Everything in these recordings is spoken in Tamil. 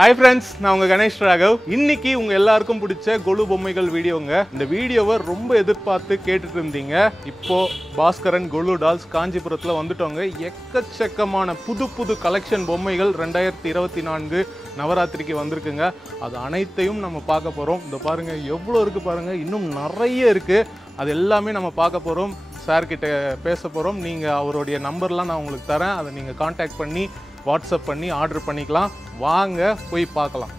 Hi friends, நான் உங்க கணேஷ் ராகவ். இன்னைக்கு உங்க எல்லாருக்கும் பிடிச்ச கொலு பொம்மைகள் வீடியோங்க. இந்த வீடியோவை ரொம்ப எதிர்பார்த்து கேட்டுட்டு இருந்தீங்க. இப்போ பாஸ்கரன் கொலு டால்ஸ் காஞ்சிபுரத்துல வந்துட்டோங்க. எக்கச்சக்கமான புது கலெக்ஷன் பொம்மைகள் 2024 நவராத்திரிக்கு வந்திருக்குங்க. அது அனைத்தையும் நம்ம பார்க்க போறோம். இந்த பாருங்க எவ்வளவு இருக்கு பாருங்க. இன்னும் நிறைய இருக்கு. அது எல்லாமே நம்ம பார்க்க போறோம். சார் கிட்ட பேச போறோம். நீங்க அவருடைய நம்பர்லாம் நான் உங்களுக்கு தரேன். அதை நீங்க கான்டாக்ட் பண்ணி வாட்ஸ்அப் பண்ணி ஆர்டர் பண்ணிக்கலாம். வாங்க போய் பார்க்கலாம்.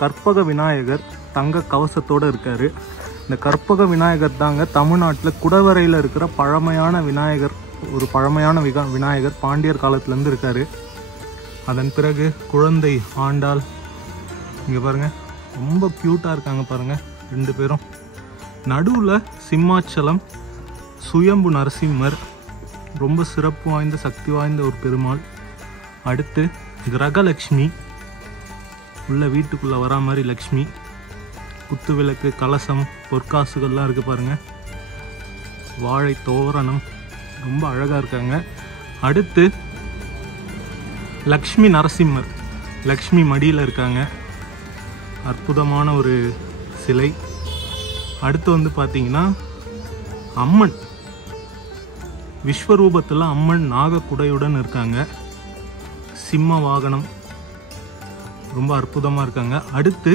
கற்பக விநாயகர் தங்க கவசத்தோடு இருக்காரு. இந்த கற்பக விநாயகர் தாங்க தமிழ்நாட்டில் குடவரையில் இருக்கிற பழமையான விநாயகர். ஒரு பழமையான விநாயகர் பாண்டியர் காலத்துலேருந்து இருக்காரு. அதன் பிறகு குழந்தை ஆண்டாள் இங்கே பாருங்க, ரொம்ப க்யூட்டாக இருக்காங்க பாருங்க ரெண்டு பேரும். நடுவில் சிம்மாச்சலம் சுயம்பு நரசிம்மர், ரொம்ப சிறப்பு வாய்ந்த சக்தி வாய்ந்த ஒரு பெருமாள். அடுத்து கிரகலக்ஷ்மி, உள்ள வீட்டுக்குள்ளே வரா மாதிரி லக்ஷ்மி. குத்து விளக்கு, கலசம், பொற்காசுகள்லாம் இருக்குது பாருங்கள். வாழை தோரணம், ரொம்ப அழகாக இருக்காங்க. அடுத்து லக்ஷ்மி நரசிம்மர், லக்ஷ்மி மடியில் இருக்காங்க. அற்புதமான ஒரு சிலை. அடுத்து வந்து பார்த்தீங்கன்னா அம்மன் விஸ்வரூபத்தில் அம்மன் நாகக்குடையுடன் இருக்காங்க. சிம்ம வாகனம், ரொம்ப அற்புதமாக இருக்காங்க. அடுத்து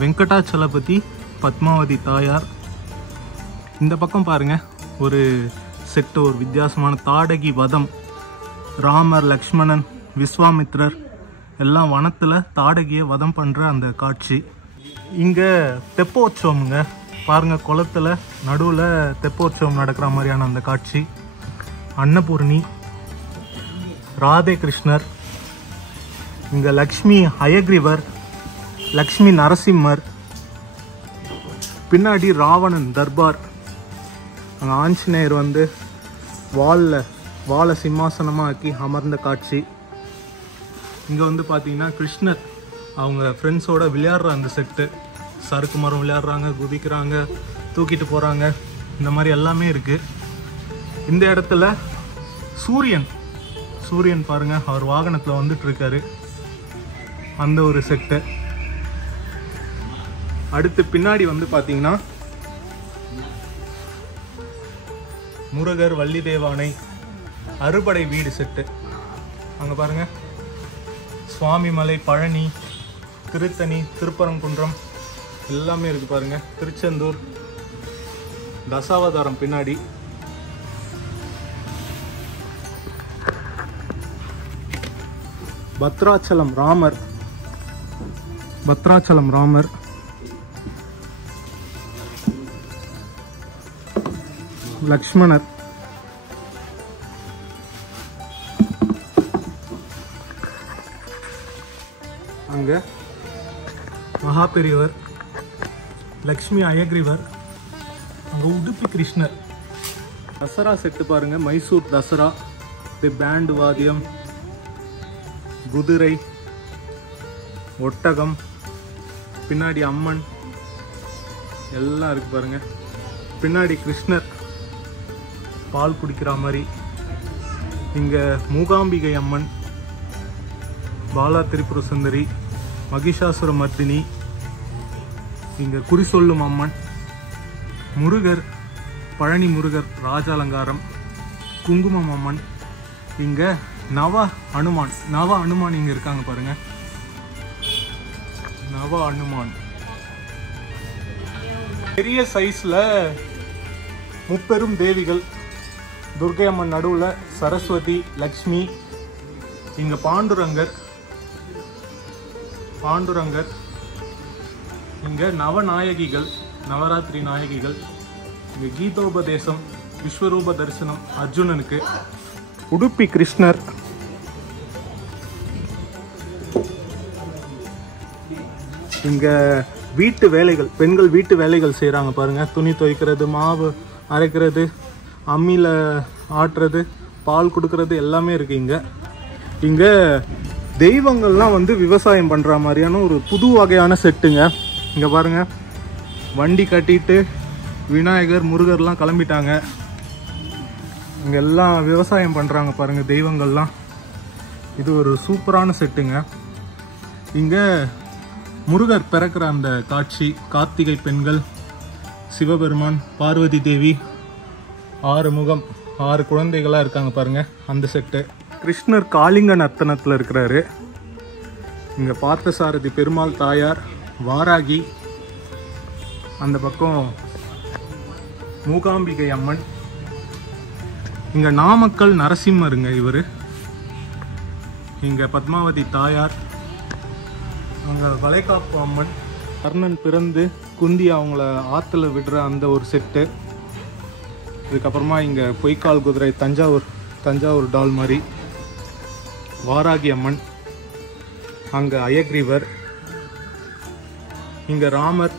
வெங்கடாச்சலபதி பத்மாவதி தாயார். இந்த பக்கம் பாருங்க ஒரு செட்டு, ஒரு வித்தியாசமான தாடகி வதம். ராமர், லக்ஷ்மணன், விஸ்வாமித்ரர் எல்லாம் வனத்தில் தாடகியை வதம் பண்ணுற அந்த காட்சி. இங்கே தெப்போற்சவம்ங்க பாருங்க, குளத்தில் நடுவில் தெப்போற்சவம் நடக்கிற மாதிரியான அந்த காட்சி. அன்னபூர்ணி, ராதே கிருஷ்ணர். இங்கே லக்ஷ்மி ஹயக்ரீவர், லக்ஷ்மி நரசிம்மர். பின்னாடி ராவணன் தர்பார். அங்கே ஆஞ்சநேயர் வந்து வாழை சிம்மாசனமாக ஆக்கி அமர்ந்த காட்சி. இங்கே வந்து பார்த்தீங்கன்னா கிருஷ்ணர் அவங்க ஃப்ரெண்ட்ஸோட விளையாடுற அந்த செட்டு. சறுக்கு மரம் விளையாடுறாங்க, குதிக்கிறாங்க, தூக்கிட்டு போகிறாங்க, இந்த மாதிரி எல்லாமே இருக்குது. இந்த இடத்துல சூரியன் பாருங்க, அவர் வாகனத்தில் வந்துட்டு இருக்காரு, அந்த ஒரு செட்டு. அடுத்து பின்னாடி வந்து பார்த்தீங்கன்னா முருகர், வள்ளி தேவானை, அறுபடை வீடு செட்டு. அங்கே பாருங்க சுவாமிமலை, பழனி, திருத்தணி, திருப்பரங்குன்றம் எல்லாமே இருக்கு பாருங்க. திருச்செந்தூர், தசாவதாரம் பின்னாடி. பத்ராச்சலம் ராமர். லக்ஷ்மணர். அங்க மகாபெரியவர், லக்ஷ்மி அயக்ரீவர். அங்க உடுப்பி கிருஷ்ணர். தசரா செட்டு பாருங்க, மைசூர் தசரா. இது பேண்டு வாத்தியம், குதிரை, ஒட்டகம், பின்னாடி அம்மன் எல்லாம் இருக்கு பாருங்க. பின்னாடி கிருஷ்ணர் பால் குடிக்கிற மாதிரி. இங்க மூகாம்பிகை அம்மன், பாலா திரிபுர சுந்தரி, மகிஷாசுர மர்தினி. இங்க குறி சொல்லும் அம்மன், முருகர், பழனி முருகர் ராஜாலங்காரம், குங்குமம் அம்மன். இங்க நவ அனுமான் இங்க இருக்காங்க பாருங்க. நவ அனுமான் பெரிய சைஸ்ல. முப்பெரும் தேவிகள், துர்கை அம்மன் நடுவில், சரஸ்வதி, லக்ஷ்மி. இங்க பாண்டுரங்கர். இங்க நவநாயகிகள், நவராத்திரி நாயகிகள். இங்க கீதோபதேசம், விஸ்வரூப தரிசனம் அர்ஜுனனுக்கு. உடுப்பி கிருஷ்ணர். இங்க வீட்டு வேலைகள், பெண்கள் வீட்டு வேலைகள் செய்கிறாங்க பாருங்கள். துணி துவைக்கிறது, மாவு அரைக்கிறது, அம்மியில் ஆட்டுறது, பால் கொடுக்கறது எல்லாமே இருக்குது இங்கே. இங்கே தெய்வங்கள்லாம் வந்து விவசாயம் பண்ணுற மாதிரியான ஒரு புது வகையான செட்டுங்க. இங்கே பாருங்கள், வண்டி கட்டிட்டு விநாயகர் முருகர்லாம் கிளம்பிட்டாங்க. இங்கே எல்லாம் விவசாயம் பண்ணுறாங்க பாருங்கள் தெய்வங்கள்லாம். இது ஒரு சூப்பரான செட்டுங்க. இங்கே முருகர் பிறக்கிற அந்த காட்சி, கார்த்திகை பெண்கள், சிவபெருமான், பார்வதி தேவி, 6 முகம், 6 குழந்தைகளாக இருக்காங்க பாருங்க, அந்த செட்டு. கிருஷ்ணர் காளிங்க நர்த்தனத்தில் இருக்கிறாரு. இங்கே பார்த்தசாரதி பெருமாள் தாயார், வாராகி, அந்த பக்கம் மூகாம்பிகை அம்மன். இங்கே நாமக்கல் நரசிம்மருங்க இவர். இங்கே பத்மாவதி தாயார், அங்கே வளைகாப்பு அம்மன், கர்ணன் பிறந்து குந்தி அவங்கள ஆற்றுல விடுற அந்த ஒரு செட்டு. இதுக்கப்புறமா இங்கே பொய்க்கால் குதிரை, தஞ்சாவூர் டால் மாதிரி, வாராகி அம்மன், அங்கே அயக்ரீவர், இங்கே ராமர்,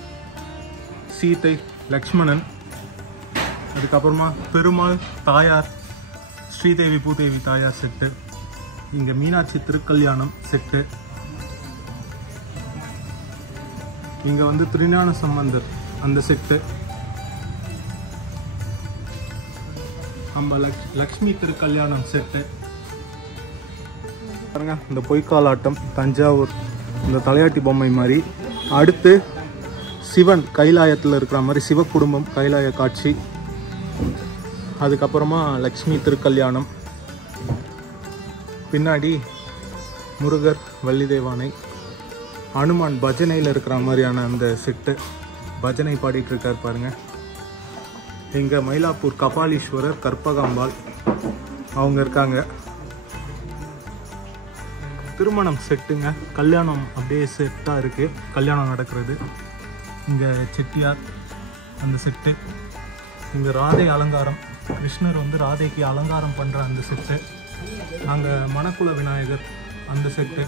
சீதை, லக்ஷ்மணன், அதுக்கப்புறமா பெருமாள் தாயார், ஸ்ரீதேவி பூதேவி தாயார் செட்டு. இங்கே மீனாட்சி திருக்கல்யாணம் செட்டு. இங்கே வந்து திருஞான சம்பந்தர் அந்த செட்டு. நம்ம லக்ஷ்மி திருக்கல்யாணம் செட்டு பாருங்க. இந்த பொய்க்காலாட்டம், தஞ்சாவூர் இந்த தலையாட்டி பொம்மை மாதிரி. அடுத்து சிவன் கைலாயத்தில் இருக்கிற மாதிரி சிவ குடும்பம் கைலாய காட்சி. அதுக்கப்புறமா லக்ஷ்மி திருக்கல்யாணம். பின்னாடி முருகர், வள்ளி தேவானை, அனுமான் பஜனையில் இருக்கிற மாதிரியான அந்த செட்டு. பஜனை பாடிட்டு இருக்கார் பாருங்க. இங்கே மயிலாப்பூர் கபாலீஸ்வரர், கற்பகாம்பாள் அவங்க இருக்காங்க. திருமணம் செட்டுங்க, கல்யாணம் அப்படியே செட்டாக இருக்குது, கல்யாணம் நடக்கிறது. இங்கே செட்டியார் அந்த செட்டு. இங்கே ராதை அலங்காரம், கிருஷ்ணர் வந்து ராதைக்கு அலங்காரம் பண்ணுற அந்த செட்டு. அங்கே மணக்குள விநாயகர் அந்த செட்டு.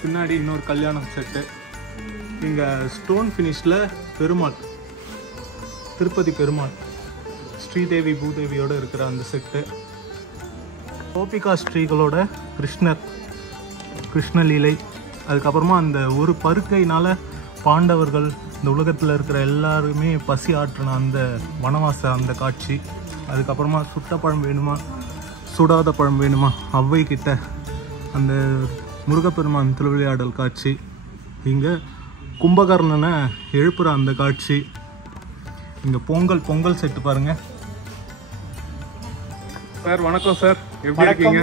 பின்னாடி இன்னொரு கல்யாணம் செட்டு. இங்கே ஸ்டோன் ஃபினிஷில் பெருமாள், திருப்பதி பெருமாள், ஸ்ரீதேவி பூதேவியோடு இருக்கிற அந்த செட்டு. கோபிகா ஸ்ரீகளோட கிருஷ்ணர், கிருஷ்ணலீலை. அதுக்கப்புறமா அந்த ஒரு பருக்கையினால் பாண்டவர்கள், இந்த உலகத்தில் இருக்கிற எல்லாருமே பசி ஆற்றின அந்த வனவாச அந்த காட்சி. அதுக்கப்புறமா சுட்ட பழம் வேணுமா சுடாத பழம் வேணுமா அவ்வை கிட்ட அந்த முருகப்பெருமான் திருவிளையாடல் காட்சி. இங்கே கும்பகர்ணனை எழுப்புற அந்த காட்சி. இங்கே பொங்கல் செட்டு பாருங்க. சார் வணக்கம் சார், எப்படி இருக்கீங்க?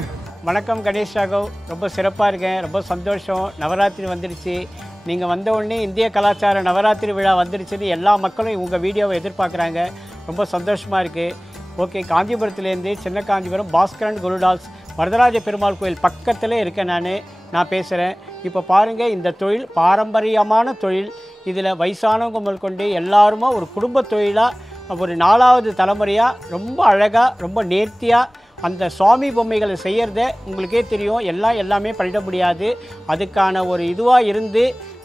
வணக்கம் கணேஷ் ராகவ், ரொம்ப சிறப்பாக இருக்கேன், ரொம்ப சந்தோஷம். நவராத்திரி வந்துடுச்சு. நீங்கள் வந்த உடனே இந்திய கலாச்சார நவராத்திரி விழா வந்துடுச்சுன்னு எல்லா மக்களும் உங்கள் வீடியோவை எதிர்பார்க்குறாங்க. ரொம்ப சந்தோஷமாக இருக்குது. ஓகே, காஞ்சிபுரத்துலேருந்து சின்ன காஞ்சிபுரம் பாஸ்கரன் குருடால்ஸ் வரதராஜ பெருமாள் கோயில் பக்கத்தில் இருக்கேன் நான் பேசுகிறேன். இப்போ பாருங்கள், இந்த தொழில் பாரம்பரியமான தொழில். இதில் வயசானவங்க முதல் கொண்டு எல்லாருமா ஒரு குடும்ப தொழிலாக, ஒரு 4வது தலைமுறையாக ரொம்ப அழகாக, ரொம்ப நேர்த்தியாக அந்த சுவாமி பொம்மைகளை செய்கிறத உங்களுக்கே தெரியும். எல்லாமே பண்ணிட முடியாது. அதுக்கான ஒரு இதுவாக இருந்து,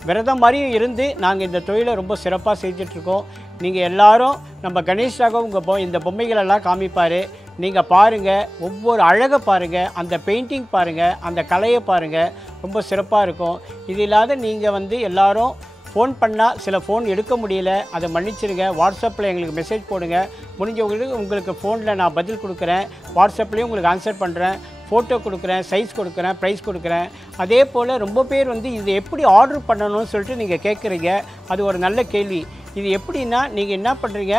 விரதம் மாதிரியும் இருந்து நாங்கள் இந்த தொழிலை ரொம்ப சிறப்பாக செஞ்சிட்ருக்கோம். நீங்கள் எல்லோரும் நம்ம கணேஷ் ராகவ் இந்த பொம்மைகளெல்லாம் காமிப்பார். நீங்கள் பாருங்கள், ஒவ்வொரு அழகை பாருங்கள், அந்த பெயிண்டிங் பாருங்கள், அந்த கலையை பாருங்கள், ரொம்ப சிறப்பாக இருக்கும். இது இல்லாத நீங்கள் எல்லோரும் ஃபோன் பண்ணால் சில ஃபோன் எடுக்க முடியல, அதை மன்னிச்சிருங்க. வாட்ஸ்அப்பில் எங்களுக்கு மெசேஜ் போடுங்க. முடிஞ்சவங்களுக்கு உங்களுக்கு ஃபோனில் நான் பதில் கொடுக்குறேன். வாட்ஸ்அப்லேயும் உங்களுக்கு ஆன்சர் பண்ணுறேன், ஃபோட்டோ கொடுக்குறேன், சைஸ் கொடுக்குறேன், ப்ரைஸ் கொடுக்குறேன். அதே போல் ரொம்ப பேர் இது எப்படி ஆர்டர் பண்ணணும்னு சொல்லிட்டு நீங்கள் கேட்குறீங்க. அது ஒரு நல்ல கேள்வி. இது எப்படின்னா, நீங்கள் என்ன பண்ணுறீங்க,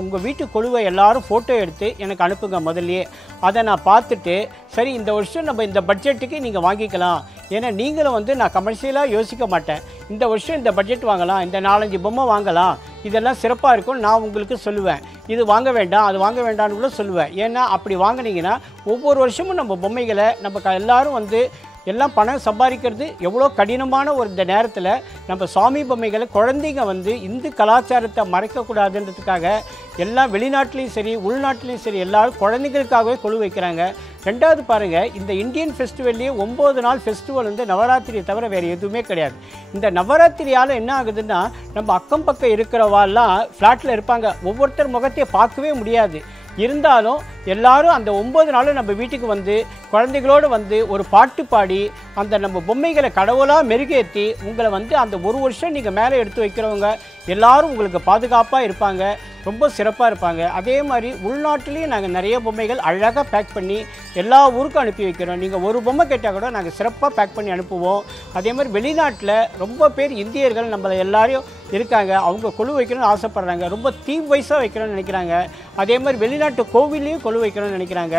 உங்கள் வீட்டு கொழுவை எல்லோரும் ஃபோட்டோ எடுத்து எனக்கு அனுப்புங்க முதல்லையே. அதை நான் பார்த்துட்டு, சரி இந்த வருஷம் நம்ம இந்த பட்ஜெட்டுக்கு நீங்கள் வாங்கிக்கலாம். ஏன்னா நீங்களும் நான் கமர்ஷியலாக யோசிக்க மாட்டேன். இந்த வருஷம் இந்த பட்ஜெட் வாங்கலாம், இந்த 4-5 பொம்மை வாங்கலாம், இதெல்லாம் சிறப்பாக இருக்கும்னு நான் உங்களுக்கு சொல்லுவேன். இது வாங்க வேண்டாம், அது வாங்க வேண்டாம்னு கூட சொல்லுவேன். ஏன்னா அப்படி வாங்கினீங்கன்னா ஒவ்வொரு வருஷமும் நம்ம பொம்மைகளை நம்ம எல்லோரும் எல்லாம் பணம் சம்பாதிக்கிறது எவ்வளோ கடினமான ஒரு இந்த நேரத்தில் நம்ம சாமி பொம்மைகளை குழந்தைங்க இந்து கலாச்சாரத்தை மறைக்கக்கூடாதுன்றதுக்காக எல்லாம் வெளிநாட்டிலையும் சரி உள்நாட்டிலையும் சரி எல்லாரும் குழந்தைங்களுக்காகவே கொழு வைக்கிறாங்க. 2வது பாருங்கள், இந்த இந்தியன் ஃபெஸ்டிவல்லையே 9 நாள் ஃபெஸ்டிவல் நவராத்திரியை தவிர வேறு எதுவுமே கிடையாது. இந்த நவராத்திரியால் என்ன ஆகுதுன்னா, நம்ம அக்கம் பக்கம் இருக்கிறவாலாம் ஃப்ளாட்டில் இருப்பாங்க, ஒவ்வொருத்தர் முகத்தையே பார்க்கவே முடியாது. இருந்தாலும் எல்லாரும் அந்த 9 நாளும் நம்ம வீட்டுக்கு வந்து குழந்தைகளோடு வந்து ஒரு பாட்டு பாடி அந்த நம்ம பொம்மைகளை கடவுளாக மெருகேற்றி உங்களை வந்து அந்த ஒரு வருஷம் நீங்கள் மேலே எடுத்து வைக்கிறவங்க எல்லாரும் உங்களுக்கு பாதுகாப்பாக இருப்பாங்க, ரொம்ப சிறப்பாக இருப்பாங்க. அதே மாதிரி உள்நாட்டிலையும் நாங்கள் நிறைய பொம்மைகள் அழகாக பேக் பண்ணி எல்லா ஊருக்கும் அனுப்பி வைக்கிறோம். நீங்கள் ஒரு பொம்மை கேட்டால் கூட நாங்கள் சிறப்பாக பேக் பண்ணி அனுப்புவோம். அதே மாதிரி வெளிநாட்டில் ரொம்ப பேர் இந்தியர்கள் நம்மளை எல்லாரையும் இருக்காங்க, அவங்க கொலு வைக்கணும்னு ஆசைப்பட்றாங்க, ரொம்ப தீம் வைஸாக வைக்கணும்னு நினைக்கிறாங்க. அதே மாதிரி வெளிநாட்டு கோவில்லையும் கொலு வைக்கணும்னு நினைக்கிறாங்க.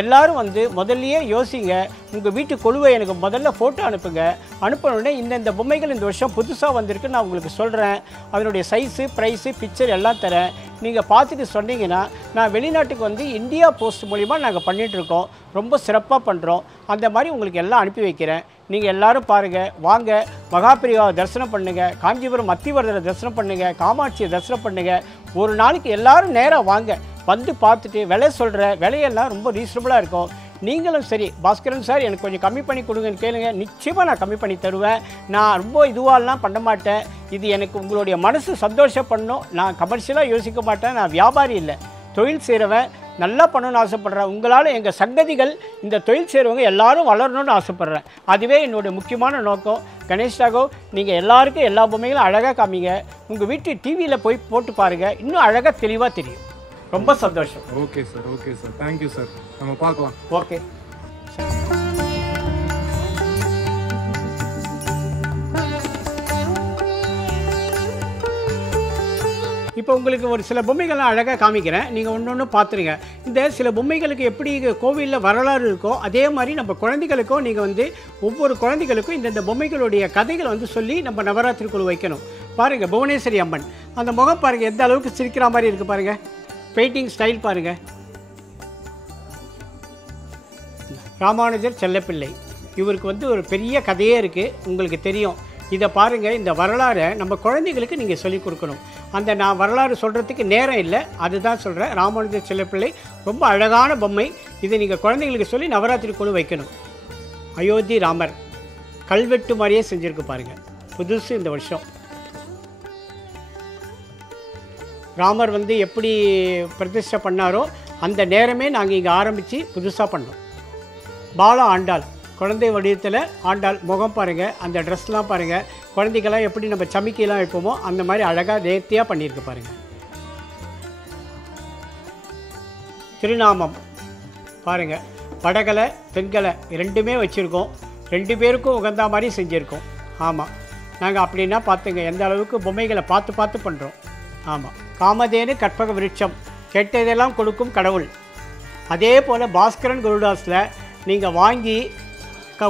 எல்லாரும் வந்து முதல்லையே யோசிங்க, உங்கள் வீட்டு கொலுவை எனக்கு முதல்ல ஃபோட்டோ அனுப்புங்க. அனுப்பினோடனே இந்த பொம்மைகள் இந்த வருஷம் புதுசாக வந்திருக்கு நான் உங்களுக்கு சொல்கிறேன், அதனுடைய சைஸு ப்ரைஸு பிக்சர் எல்லாம் தரேன். நீங்கள் பார்த்துட்டு சொன்னீங்கன்னா நான் வெளிநாட்டுக்கு வந்து இந்தியா போஸ்ட் மூலிமா நாங்கள் பண்ணிகிட்ருக்கோம், ரொம்ப சிறப்பாக பண்ணுறோம். அந்த மாதிரி உங்களுக்கு எல்லாம் அனுப்பி வைக்கிறேன். நீங்கள் எல்லோரும் பாருங்கள், வாங்க மகாபிரிவாவை தரிசனம் பண்ணுங்கள், காஞ்சிபுரம் அத்திவரதரை தரிசனம் பண்ணுங்கள், காமாட்சியை தரிசனம் பண்ணுங்கள். ஒரு நாளைக்கு எல்லோரும் நேராக வாங்க, வந்து பார்த்துட்டு விலை சொல்கிற விலையெல்லாம் ரொம்ப ரீசனபுளாக இருக்கும். நீங்களும் சரி, பாஸ்கரன் சார் எனக்கு கொஞ்சம் கம்மி பண்ணி கொடுங்கன்னு கேளுங்க, நிச்சயமாக நான் கம்மி பண்ணி தருவேன். நான் ரொம்ப இதுவாலாம் பண்ண மாட்டேன். இது எனக்கு உங்களுடைய மனசு சந்தோஷப்படணும். நான் கமர்ஷியலாக யோசிக்க மாட்டேன். நான் வியாபாரி இல்லை, தொழில் செய்கிறவன், நல்லா பண்ணணும்னு ஆசைப்பட்றேன். உங்களால் எங்கள் சங்கதிகள் இந்த தொழில் செய்கிறவங்க எல்லாரும் வளரணும்னு ஆசைப்பட்றேன். அதுவே என்னுடைய முக்கியமான நோக்கம். கணேஷ் ராகவ், நீங்கள் எல்லாருக்கும் எல்லா பொம்மைகளும் அழகாக காமிங்க. உங்கள் வீட்டு டிவியில் போய் போட்டு பாருங்கள், இன்னும் அழகாக தெளிவாக தெரியும். ரொம்ப சந்தோஷம். Okay sir, okay sir, thank you sir. நம்ம பார்க்கலாம். ஓகே. இப்போ உங்களுக்கு ஒரு சில பொம்மைகள்லாம் அழகாக காமிக்கிறேன், நீங்கள் ஒன்று ஒன்று பார்த்துருங்க. இந்த சில பொம்மைகளுக்கு எப்படி கோவிலில் வரலாறு இருக்கோ அதே மாதிரி நம்ம குழந்தைகளுக்கும் நீங்கள் வந்து ஒவ்வொரு குழந்தைகளுக்கும் இந்த பொம்மைகளுடைய கதைகளை வந்து சொல்லி நம்ம நவராத்திரிக்குள் வைக்கணும். பாருங்கள், புவனேஸ்வரி அம்மன் அந்த முகம் பாருங்கள், எந்த அளவுக்கு சிரிக்கிற மாதிரி இருக்குது பாருங்கள். பெயிண்டிங் ஸ்டைல் பாருங்கள். ராமானுஜர் செல்லப்பிள்ளை, இவருக்கு வந்து ஒரு பெரிய கதையே இருக்குது, உங்களுக்கு தெரியும். இதை பாருங்கள், இந்த வரலாறை நம்ம குழந்தைகளுக்கு நீங்கள் சொல்லிக் கொடுக்கணும். அந்த நான் வரலாறு சொல்கிறதுக்கு நேரம் இல்லை, அதுதான் சொல்கிறேன். ராமானுஜர் செல்லப்பிள்ளை ரொம்ப அழகான பொம்மை. இதை நீங்கள் குழந்தைங்களுக்கு சொல்லி நவராத்திரிக்குழு வைக்கணும். அயோத்தி ராமர் கல்வெட்டு மாதிரியே செஞ்சுருக்கு பாருங்கள், புதுசு இந்த வருஷம். ராமர் வந்து எப்படி பிரதிஷ்டை பண்ணாரோ அந்த நேரமே நாங்கள் இங்கே ஆரம்பித்து புதுசாக பண்ணோம். பாலா ஆண்டாள் குழந்தை வடிவத்தில் ஆண்டாள் முகம் பாருங்கள், அந்த ட்ரெஸ்லாம் பாருங்கள். குழந்தைக்கெல்லாம் எப்படி நம்ம சமிக்கையெல்லாம் வைப்போமோ அந்த மாதிரி அழகாக நேர்த்தியாக பண்ணியிருக்கு பாருங்கள். திருநாமம் பாருங்கள், படகலை பெண்களை ரெண்டுமே வச்சுருக்கோம், 2 பேருக்கும் உகந்த மாதிரி செஞ்சுருக்கோம். ஆமாம், நாங்கள் அப்படின்னா பார்த்துங்க எந்த அளவுக்கு பொம்மைகளை பார்த்து பார்த்து பண்ணுறோம். ஆமாம், காமதேனு கற்பக விருட்சம், கேட்டதெல்லாம் கொடுக்கும் கடவுள். அதே போல் பாஸ்கரன் குருடாஸில் நீங்கள் வாங்கி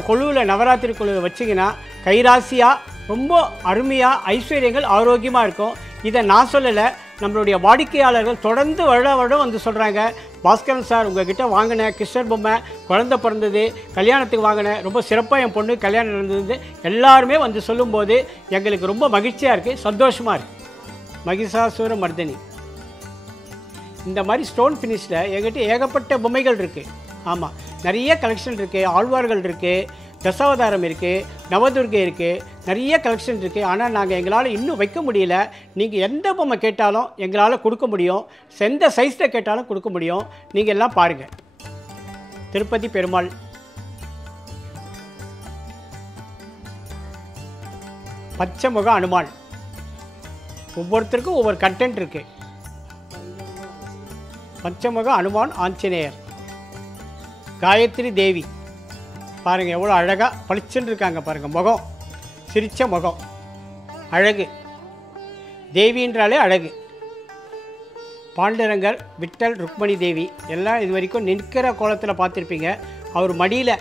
கொழுவில் நவராத்திரி கொழுவை வச்சிங்கன்னா கைராசியாக ரொம்ப அருமையாக ஐஸ்வர்யங்கள் ஆரோக்கியமாக இருக்கும். இதை நான் சொல்லலை, நம்மளுடைய வாடிக்கையாளர்கள் தொடர்ந்து வருடம் வந்து சொல்கிறாங்க, பாஸ்கரன் சார் உங்கள்கிட்ட வாங்கினேன் கிருஷ்ணர் பொம்மை, குழந்தை பிறந்தது, கல்யாணத்துக்கு வாங்கினேன், ரொம்ப சிறப்பாக என் பொண்ணு கல்யாணம் நடந்தது, எல்லாருமே வந்து சொல்லும்போது எங்களுக்கு ரொம்ப மகிழ்ச்சியாக இருக்குது, சந்தோஷமாக இருக்குது. மகிஷாசுர மர்தினி இந்த மாதிரி ஸ்டோன் ஃபினிஷில் எங்கிட்ட ஏகப்பட்ட பொம்மைகள் இருக்குது. ஆமாம், நிறைய கலெக்ஷன் இருக்குது. ஆழ்வார்கள் இருக்குது, தசாவதாரம் இருக்குது, நவதுர்கை இருக்குது, நிறைய கலெக்ஷன் இருக்குது. ஆனால் நாங்கள் எங்களால் இன்னும் வைக்க முடியல. நீங்கள் எந்த பொம்மை கேட்டாலும் எங்களால் கொடுக்க முடியும், எந்த சைஸில் கேட்டாலும் கொடுக்க முடியும். நீங்கள் எல்லாம் பாருங்கள். திருப்பதி பெருமாள், பச்சைமுக அனுமான், ஒவ்வொருத்தருக்கும் ஒவ்வொரு கண்டென்ட் இருக்குது. பச்சைமுக அனுமான் ஆஞ்சநேயர், காயத்ரி தேவி பாருங்கள் எவ்வளோ அழகாக பளிச்சுன்னு இருக்காங்க பாருங்கள், முகம் சிரித்த முகம், அழகு, தேவின்றாலே அழகு. பாண்டுரங்கர், விட்டல், ருக்மணி தேவி எல்லாம் இது வரைக்கும் நிற்கிற கோலத்தில் பார்த்துருப்பீங்க. அவர் மடியில்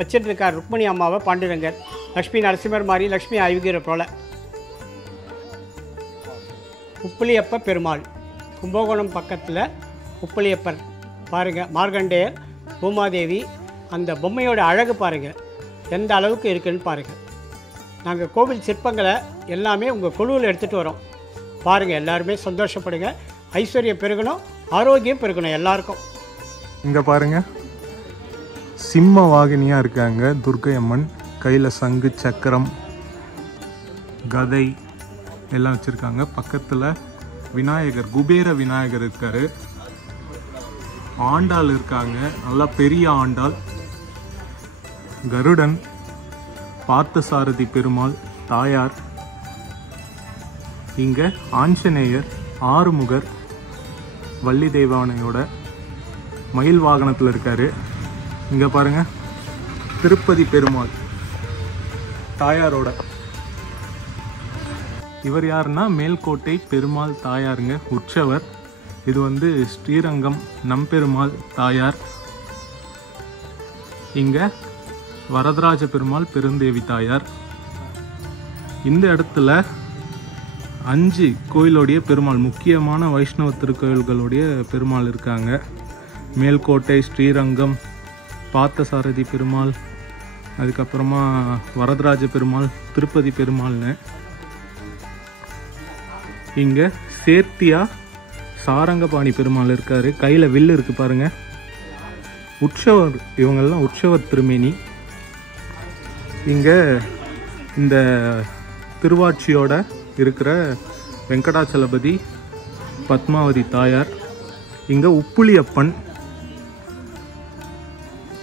வச்சுட்டுருக்கார் ருக்மணி அம்மாவை பாண்டுரங்கர். லக்ஷ்மி நரசிம்மர் மாதிரி லக்ஷ்மி ஆய்வுகிற போல். உப்புளியப்ப பெருமாள், கும்பகோணம் பக்கத்தில் உப்புளியப்பர் பாருங்கள். மார்கண்டேயர், பூமாதேவி, அந்த பொம்மையோட அழகு பாருங்கள் எந்த அளவுக்கு இருக்குதுன்னு பாருங்கள். நாங்கள் கோவில் சிற்பங்களை எல்லாமே உங்கள் குழுவில் எடுத்துகிட்டு வரோம். பாருங்கள், எல்லாருமே சந்தோஷப்படுங்க, ஐஸ்வர்யம் பெருகணும், ஆரோக்கியம் பெருகணும் எல்லாருக்கும். இங்கே பாருங்கள், சிம்ம வாகினியாக இருக்காங்க துர்க்கை அம்மன். கையில் சங்கு, சக்கரம், கதை எல்லாம் வச்சுருக்காங்க. பக்கத்தில் விநாயகர், குபேர விநாயகர் இருக்கார். ஆண்டாள் இருக்காங்க, நல்லா பெரிய ஆண்டாள். கருடன், பார்த்தசாரதி பெருமாள் தாயார். இங்க ஆஞ்சநேயர், ஆறுமுகர், வள்ளி தெய்வானையோட மயில் வாகனத்தில் இருக்காரு. இங்க பாருங்க திருப்பதி பெருமாள் தாயாரோட. இவர் யாருன்னா மேல்கோட்டை பெருமாள் தாயாருங்க, உற்சவர். இது வந்து ஸ்ரீரங்கம் நம்பெருமாள் தாயார். இங்க வரதராஜ பெருமாள் பெருந்தேவி தாயார். இந்த இடத்துல 5 கோயிலுடைய பெருமாள், முக்கியமான வைஷ்ணவ திருக்கோயில்களுடைய பெருமாள் இருக்காங்க. மேல்கோட்டை, ஸ்ரீரங்கம், பார்த்தசாரதி பெருமாள், அதுக்கப்புறமா வரதராஜ பெருமாள், திருப்பதி பெருமாள்னு. இங்க சேர்த்தியா சாரங்கபாணி பெருமாள் இருக்காரு, கையில வில்லு இருக்கு பாருங்க. உற்சவர், இவங்கெல்லாம் உற்சவர் திருமேனி. இங்க இந்த திருவாட்சியோட இருக்கிற வெங்கடாச்சலபதி, பத்மாவதி தாயார். இங்க உப்புளியப்பன்,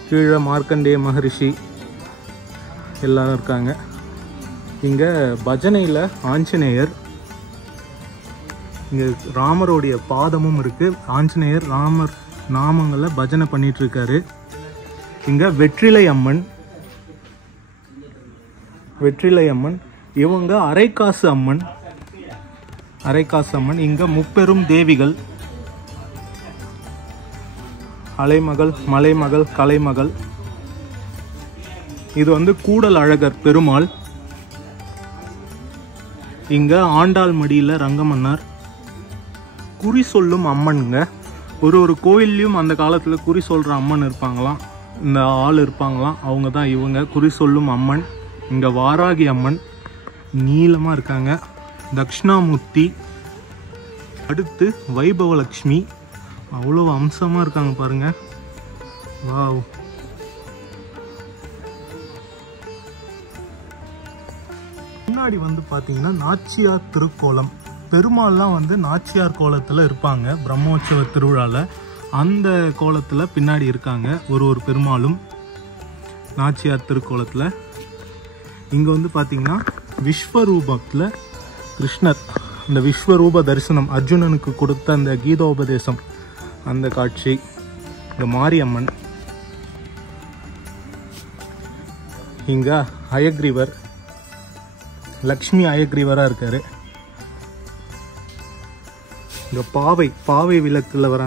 கீழே மார்க்கண்டேய மகரிஷி எல்லாரும் இருக்காங்க. இங்க பஜனையில் ஆஞ்சநேயர். இங்க ராமருடைய பாதமும் இருக்கு. ஆஞ்சநேயர் ராமர் நாமங்களை பஜனை பண்ணிட்டு இருக்காரு. இங்க வெற்றிலை அம்மன், வெற்றிலை அம்மன். இவங்க அரைக்காசு அம்மன், அரைக்காசு அம்மன். இங்க முப்பெரும் தேவிகள், அலைமகள், மலைமகள், கலைமகள். இது வந்து கூடல் அழகர் பெருமாள். இங்க ஆண்டாள் மடியில ரங்கமன்னார். குறி சொல்லும் அம்மனுங்க. ஒரு கோயில்லையும் அந்த காலத்துல குறி சொல்ற அம்மன் இருப்பாங்களாம், இந்த ஆள் இருப்பாங்களாம், அவங்க தான் இவங்க, குறி சொல்லும் அம்மன். இங்க வாராகி அம்மன் நீளமா இருக்காங்க. தக்ஷணாமூர்த்தி. அடுத்து வைபவலட்சுமி, அவ்வளவு அம்சமா இருக்காங்க பாருங்க. வாவ். முன்னாடி வந்து பாத்தீங்கன்னா நாச்சியார் திருக்கோலம். பெருமாள்லாம் வந்து நாச்சியார் கோலத்துல இருப்பாங்க பிரம்மோற்சவ திருவிழால. அந்த கோலத்துல பின்னாடி இருக்காங்க ஒரு பெருமாளும் நாச்சியார் திருக்கோலத்துல. இங்க வந்து பாத்தீங்கன்னா விஸ்வரூபத்துல கிருஷ்ணர், இந்த விஸ்வரூப தரிசனம் அர்ஜுனனுக்கு கொடுத்த அந்த கீதோபதேசம், அந்த காட்சி. இங்க மாரியம்மன். இங்க அயக்ரீவர், லக்ஷ்மி அயக்ரீவரா இருக்காரு. இங்க பாவை விளக்குல வர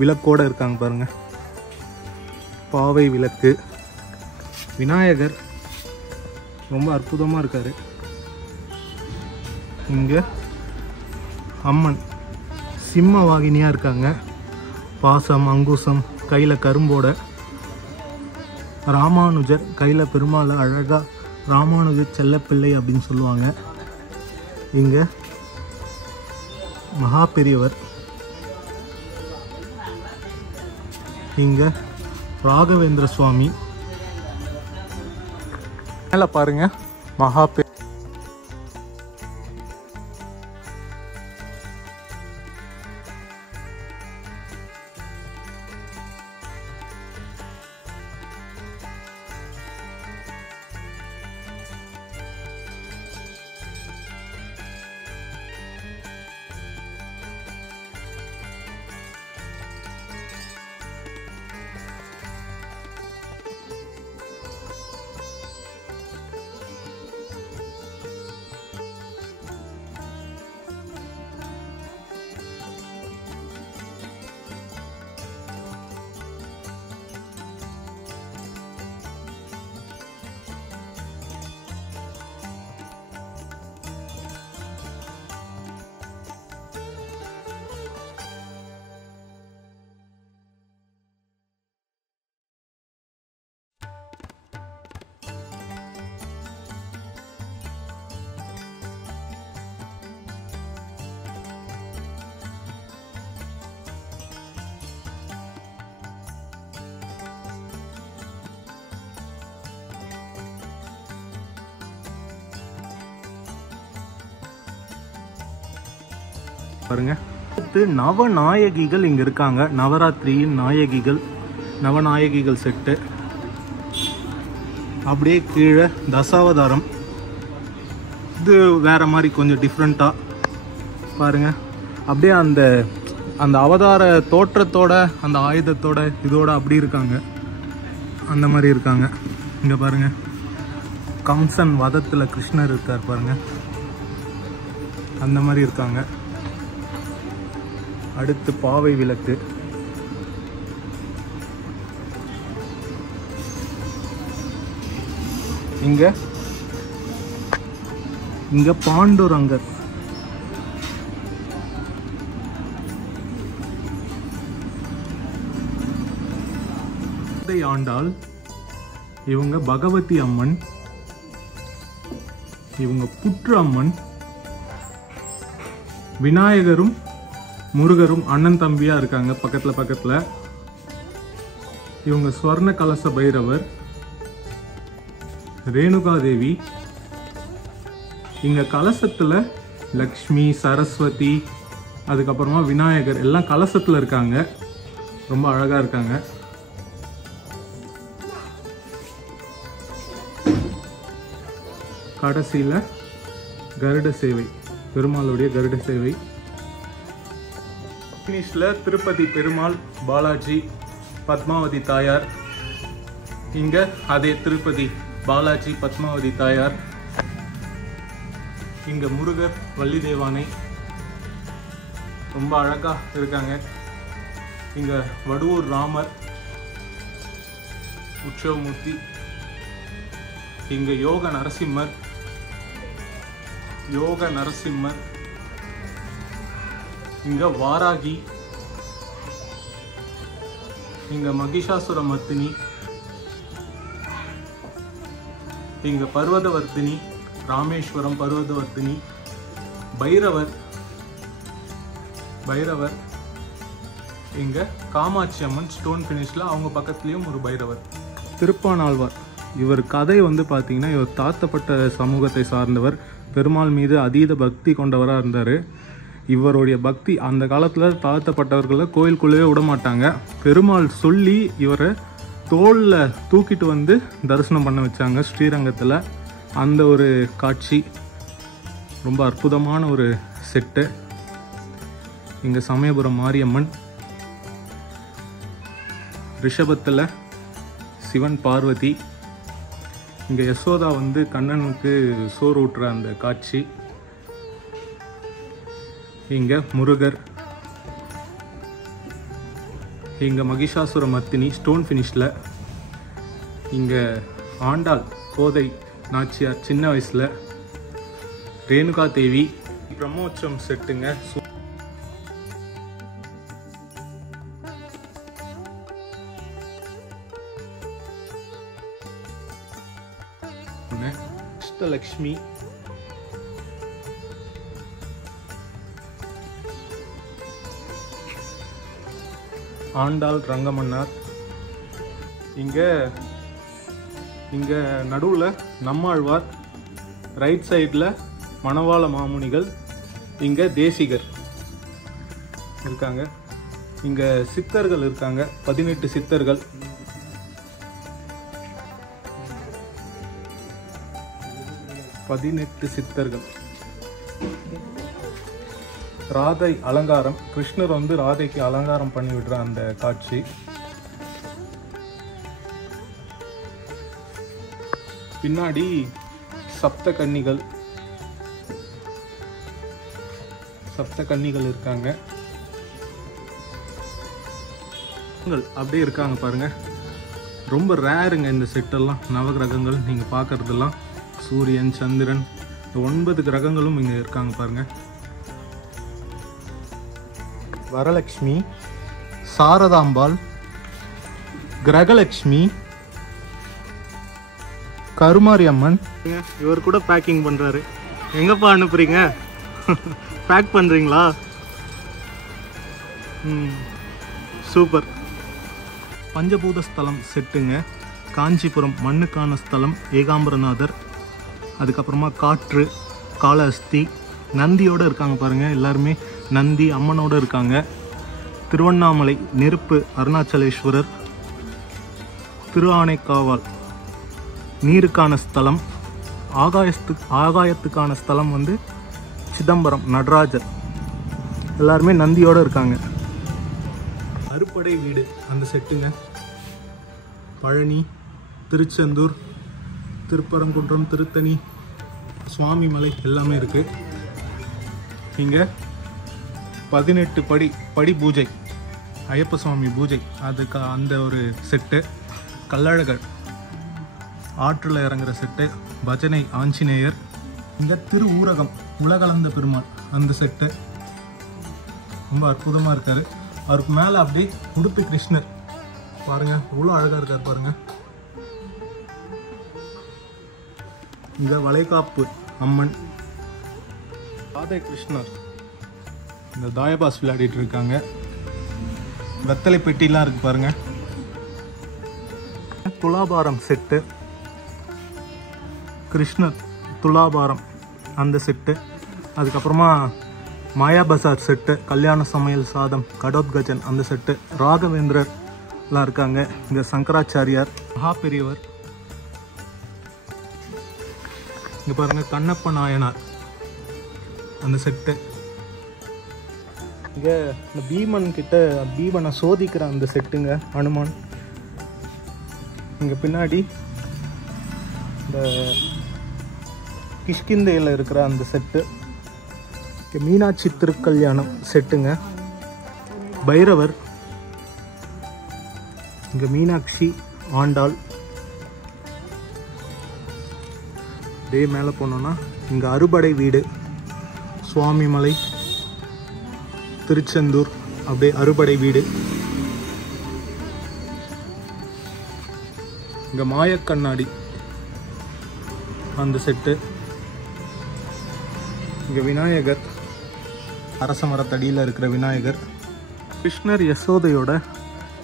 விளக்கோட இருக்காங்க பாருங்க, பாவை விளக்கு. விநாயகர் ரொம்ப அற்புதமா இருக்காரு. இங்க அம்மன் சிம்ம வாகினியா இருக்காங்க, பாசம் அங்குசம் கையில கரும்போட. ராமானுஜர் கையில பெருமாளை அழகா ராமானுஜர் செல்லப்பிள்ளை அப்படின்னு சொல்லுவாங்க. இங்க மகா பெரியவர். இங்க ராகவேந்திர சுவாமி. மேல பாருங்க மகா பாருங்க அடுத்து நவநாயகிகள் இங்கே இருக்காங்க. நவராத்திரியின் நாயகிகள், நவநாயகிகள் செட்டு. அப்படியே கீழே தசாவதாரம். இது வேற மாதிரி கொஞ்சம் டிஃப்ரெண்ட்டாக பாருங்க. அப்படியே அந்த அவதார தோற்றத்தோட அந்த ஆயுதத்தோட இதோட அப்படி இருக்காங்க, அந்த மாதிரி இருக்காங்க. இங்கே பாருங்க, கம்சன் வதத்தில் கிருஷ்ணர் இருக்கார் பாருங்க, அந்த மாதிரி இருக்காங்க. அடுத்து பாவை விளக்கு. இங்க பாண்டுரங்கர். ஆண்டாள், இவங்க பகவதி அம்மன், இவங்க புற்று அம்மன். விநாயகரும் முருகரும் அண்ணன் தம்பியா இருக்காங்க பக்கத்துல. இவங்க ஸ்வர்ண கலச பைரவர். ரேணுகா தேவி. இங்க கலசத்துல லக்ஷ்மி, சரஸ்வதி, அதுக்கப்புறமா விநாயகர் எல்லாம் கலசத்துல இருக்காங்க. ரொம்ப அழகா இருக்காங்க. கடைசியில கருட சேவை, பெருமாளுடைய கருட சேவை. ஃபினிஷ்ல திருப்பதி பெருமாள், பாலாஜி, பத்மாவதி தாயார். இங்க அதே திருப்பதி பாலாஜி, பத்மாவதி தாயார். இங்க முருகர், வள்ளி தேவானை ரொம்ப அழகா இருக்காங்க. இங்க வடுவூர் ராமர், உற்சவமூர்த்தி. இங்க யோக நரசிம்மர். இங்க வாராகி. இங்க மகிஷாசுர மர்த்தினி. இங்க பர்வதவர்த்தினி, ராமேஸ்வரம் பர்வதவர்த்தினி. பைரவர். இங்க காமாட்சி அம்மன் ஸ்டோன் ஃபினிஷ்ல, அவங்க பக்கத்துலயும் ஒரு பைரவர். திருப்பானாழ்வார், இவர் கதை பார்த்தீங்கன்னா, இவர் தாழ்த்தப்பட்ட சமூகத்தை சார்ந்தவர், பெருமாள் மீது அதீத பக்தி கொண்டவராக இருந்தார். இவருடைய பக்தி அந்த காலத்தில் தாழ்த்தப்பட்டவர்களை கோயிலுக்குள்ளேயே விட மாட்டாங்க. பெருமாள் சொல்லி இவரை தோளில் தூக்கிட்டு தரிசனம் பண்ண வச்சாங்க ஸ்ரீரங்கத்தில். அந்த ஒரு காட்சி ரொம்ப அற்புதமான ஒரு செட்டு. இங்கே சமயபுரம் மாரியம்மன். ரிஷபத்தில் சிவன் பார்வதி. இங்கே யசோதா கண்ணனுக்கு சோறு ஊட்டுற அந்த காட்சி. இங்கே முருகர். இங்கே மகிஷாசுர மர்த்தினி ஸ்டோன் ஃபினிஷில். இங்கே ஆண்டாள், கோதை நாச்சியார் சின்ன வயசில். ரேணுகா தேவி. பிரம்மோற்சவம் செட்டுங்க. அஷ்டலக்ஷ்மி. ஆண்டாள் ரங்கமன்னார். இங்க நடுவில் நம்மாழ்வார், ரைட் சைடில் மணவாள மாமுனிகள், இங்கே தேசிகர் இருக்காங்க. இங்கே சித்தர்கள் இருக்காங்க, 18 சித்தர்கள். ராதை அலங்காரம். கிருஷ்ணர் ராதைக்கு அலங்காரம் பண்ணி விடுற அந்த காட்சி. பின்னாடி சப்த கன்னிகள் இருக்காங்க. அப்படியே இருக்காங்க பாருங்க. ரொம்ப ரேருங்க இந்த செட்டெல்லாம். நவகிரகங்கள் நீங்க பார்க்கறதெல்லாம் சூரியன், சந்திரன், 9 கிரகங்களும் இங்க இருக்காங்க பாருங்க. வரலட்சுமி, சாரதாம்பாள், கிரகலட்சுமி, கருமாரி அம்மன். இவர் கூட பேக்கிங் பண்றாரு. எங்கப்பா அனுப்புறீங்க? பேக் பண்றீங்களா? சூப்பர். பஞ்சபூத ஸ்தலம் செட்டுங்க. காஞ்சிபுரம் மண்ணுக்கான ஸ்தலம், ஏகாம்பரநாதர். அதுக்கப்புறமா காற்று, காளஹஸ்தி, நந்தியோடு இருக்காங்க பாருங்கள். எல்லாருமே நந்தி அம்மனோடு இருக்காங்க. திருவண்ணாமலை நெருப்பு அருணாச்சலேஸ்வரர், திருஆனைக்காவல் நீருக்கான ஸ்தலம், ஆகாயத்துக்கான ஸ்தலம் வந்து சிதம்பரம் நடராஜர், எல்லாருமே நந்தியோடு இருக்காங்க. அறுபடை வீடு அந்த செட்டுங்க. பழனி, திருச்செந்தூர், திருப்பரங்குன்றம், திருத்தணி, சுவாமிமலை எல்லாமே இருக்குது. இங்கே 18 படி பூஜை, ஐயப்ப சுவாமி பூஜை, அதுக்கு அந்த ஒரு செட்டு, கள்ளழகர் ஆற்றில் இறங்குற செட்டு, பஜனை ஆஞ்சநேயர், இங்கே திரு ஊரகம் உலகளந்த பெருமாள் அந்த செட்டு ரொம்ப அற்புதமாக இருக்கார். அவருக்கு மேலே அப்படியே உடுப்பி கிருஷ்ணர் பாருங்கள், எவ்வளோ அழகாக இருக்கார் பாருங்கள். இங்கே வளைகாப்பு அம்மன், ராதை கிருஷ்ணர் இந்த தாயபாஸ் விளையாடிட்டு இருக்காங்க. வெத்தலை பெட்டிலாம் இருக்கு பாருங்க. துலாபாரம் செட்டு, கிருஷ்ணர் துலாபாரம் அந்த செட்டு. அதுக்கப்புறமா மாயா பசார் செட்டு, கல்யாண சமையல் சாதம், கடோத்கஜன் அந்த செட்டு, ராகவேந்திரர்லாம் இருக்காங்க. இங்கே சங்கராச்சாரியார், மகா பெரியவர், இங்கே பாருங்க கண்ணப்ப நாயனார் அந்த செட்டு. இங்கே இந்த பீமன் கிட்ட பீமனை சோதிக்கிற அந்த செட்டுங்க, ஹனுமான். இங்கே பின்னாடி இந்த கிஷ்கிந்தையில் இருக்கிற அந்த செட்டு. இங்கே மீனாட்சி திருக்கல்யாணம் செட்டுங்க, பைரவர், இங்கே மீனாட்சி ஆண்டாள். இதே மேலே போனோன்னா இங்கே அறுபடை வீடு, சுவாமிமலை, திருச்செந்தூர், அப்படியே அறுபடை வீடு. இங்கே மாயக்கண்ணாடி அந்த செட்டு. இங்கே விநாயகர், அரச மரத்தடியில் இருக்கிற விநாயகர். கிருஷ்ணர் யசோதையோட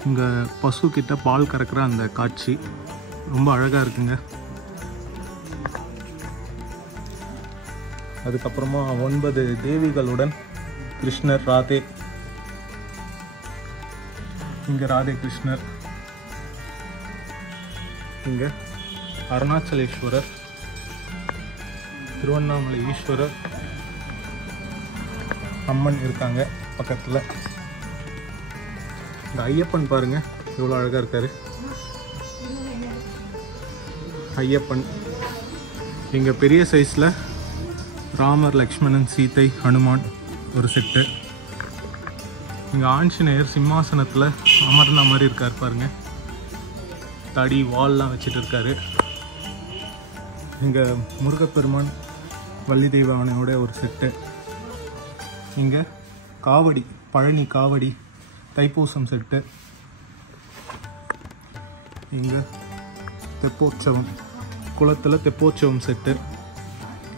இங்கே பசு கிட்ட பால் கறக்கிற அந்த காட்சி ரொம்ப அழகாக இருக்குங்க. அதுக்கப்புறமா 9 தேவிகளுடன் கிருஷ்ணர், ராதே, இங்கே ராதே கிருஷ்ணர். இங்கே அருணாச்சலேஸ்வரர், திருவண்ணாமலை ஈஸ்வரர், அம்மன் இருக்காங்க பக்கத்தில். இந்த ஐயப்பன் பாருங்க எவ்வளோ அழகாக இருக்காரு ஐயப்பன். இங்கே பெரிய சைஸில் ராமர், லக்ஷ்மணன், சீதை, ஹனுமான் ஒரு செட்டு. இங்கே ஆஞ்சநேயர் சிம்மாசனத்தில் அமர்ந்த மாதிரி இருக்கார் பாருங்க, தடி வால்லாம் வச்சுட்டு இருக்காரு. இங்கே முருகப்பெருமான், வள்ளி தெய்வானையோட ஒரு செட்டு. இங்கே காவடி, பழனி காவடி தைப்பூசம் செட்டு. இங்கே தெப்போற்சவம், குளத்தில் தெப்போற்சவம் செட்டு.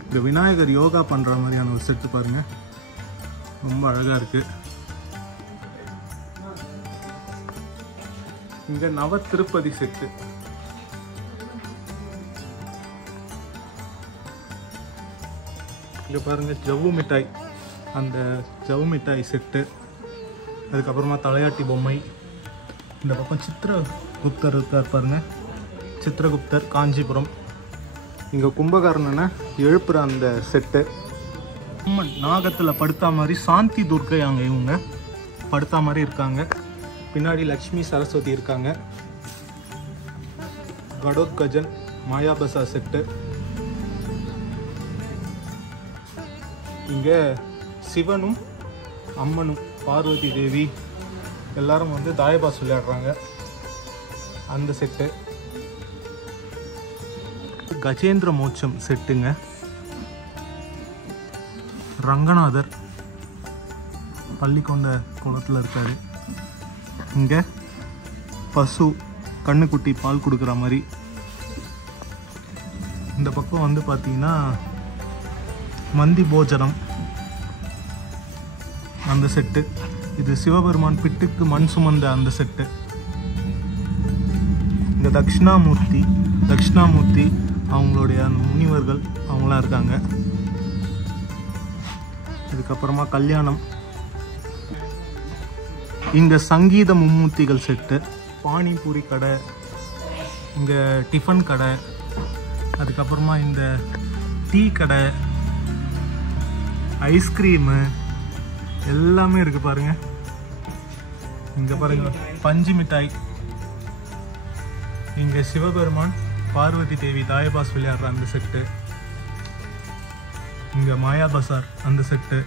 இந்த விநாயகர் யோகா பண்ணுற மாதிரியான ஒரு செட்டு பாருங்கள், ரொம்ப அழகாக இருக்குது. இங்கே நவ திருப்பதி செட்டு. இங்கே பாருங்கள் ஜவ்வு மிட்டாய், அந்த ஜவ்வு மிட்டாய் செட்டு. அதுக்கப்புறமா தலையாட்டி பொம்மை. இந்த பக்கம் சித்திரகுப்தர் இருக்கார் பாருங்கள், சித்திரகுப்தர், காஞ்சிபுரம். இங்கே கும்பகர்ணனை எழுப்புற அந்த செட்டு. அம்மன் நாகத்தில் படுத்தா மாதிரி, சாந்தி துர்க்கை அங்கே இவங்க படுத்தா மாதிரி இருக்காங்க. பின்னாடி லக்ஷ்மி சரஸ்வதி இருக்காங்க. கடோத்கஜன், மாயாபசா செட்டு. இங்கே சிவனும் அம்மனும், பார்வதி தேவி எல்லாரும் வந்து தாயபாஸ் விளையாடுறாங்க அந்த செட்டு. கஜேந்திர மோட்சம் செட்டுங்க. ரங்கநாதர் பள்ளிக்கொண்ட குளத்தில் இருக்காரு. இங்கே பசு கண்ணுக்குட்டி பால் கொடுக்குற மாதிரி. இந்த பக்கம் வந்து பார்த்தீங்கன்னா மந்தி போஜனம் அந்த செட்டு. இது சிவபெருமான் பிட்டுக்கு மண் சுமந்த அந்த செட்டு. இந்த தட்சிணாமூர்த்தி அவங்களுடைய அந்த முனிவர்கள் அவங்களாம் இருக்காங்க. இதுக்கப்புறமா கல்யாணம், இங்கே சங்கீத மும்மூர்த்திகள் செட்டு, பானிபூரி கடை, இங்கே டிஃபன் கடை, அதுக்கப்புறமா இந்த டீ கடை, ஐஸ்கிரீமு எல்லாமே இருக்குது பாருங்கள். இங்கே பாருங்கள் பஞ்சு மிட்டாய், இங்கே சிவபெருமான் பார்வதி தேவி தாயபாஸ் விளையாடுற அந்த செட்டு, இங்கே மாயா பசார் அந்த செட்டு,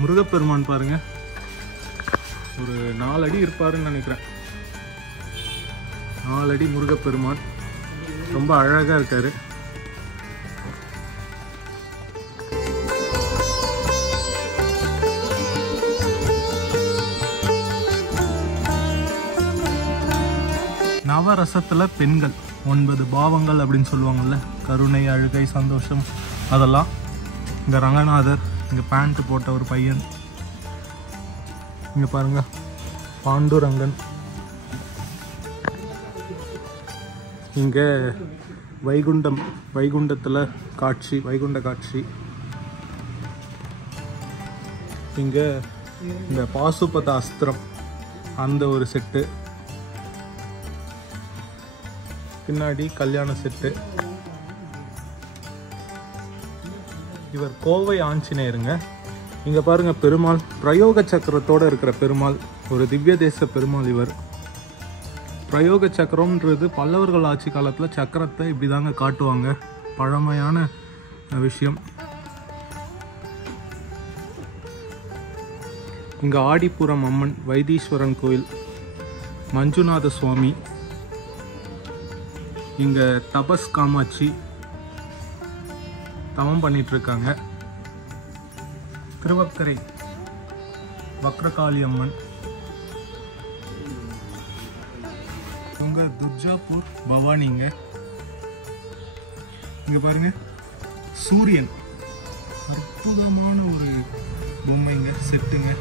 முருகப்பெருமான் பாருங்க ஒரு 4 அடி இருப்பாருன்னு நினைக்கிறேன். 4 அடி முருகப்பெருமான் ரொம்ப அழகாக இருக்காரு. நவரசத்தில் பெண்கள் 9 பாவங்கள் அப்படின்னு சொல்லுவாங்கள்ல, கருணை, அழுகை, சந்தோஷம், அதெல்லாம். இங்கே ரங்கநாதர், இங்கே பேண்ட் போட்ட ஒரு பையன், இங்கே பாருங்க பாண்டுரங்கன், இங்கே வைகுண்டத்தில் காட்சி, வைகுண்ட காட்சி. இங்கே இந்த பாசுபத அஸ்திரம் அந்த ஒரு செட்டு, பின்னாடி கல்யாண செட்டு. இவர் கோவை ஆஞ்சநேயருங்க. இங்கே பாருங்க பெருமாள் பிரயோக சக்கரத்தோடு இருக்கிற பெருமாள், ஒரு திவ்ய தேச பெருமாள் இவர். பிரயோக சக்கரம்ன்றது பல்லவர்கள் ஆட்சி காலத்தில் சக்கரத்தை இப்படி தாங்க காட்டுவாங்க, பழமையான விஷயம். இங்கே ஆடிப்புறம் அம்மன், வைத்தீஸ்வரன் கோயில், மஞ்சுநாத சுவாமி, இங்கே தபஸ் காமாட்சி தவம் பண்ணிகிட்ருக்காங்க. திருவக்கரை வக்ரகாளி அம்மன், இவங்க துர்ஜாப்பூர் பவானிங்க. இங்கே பாருங்க சூரியன், அற்புதமான ஒரு பொம்மைங்க, செட்டுங்க.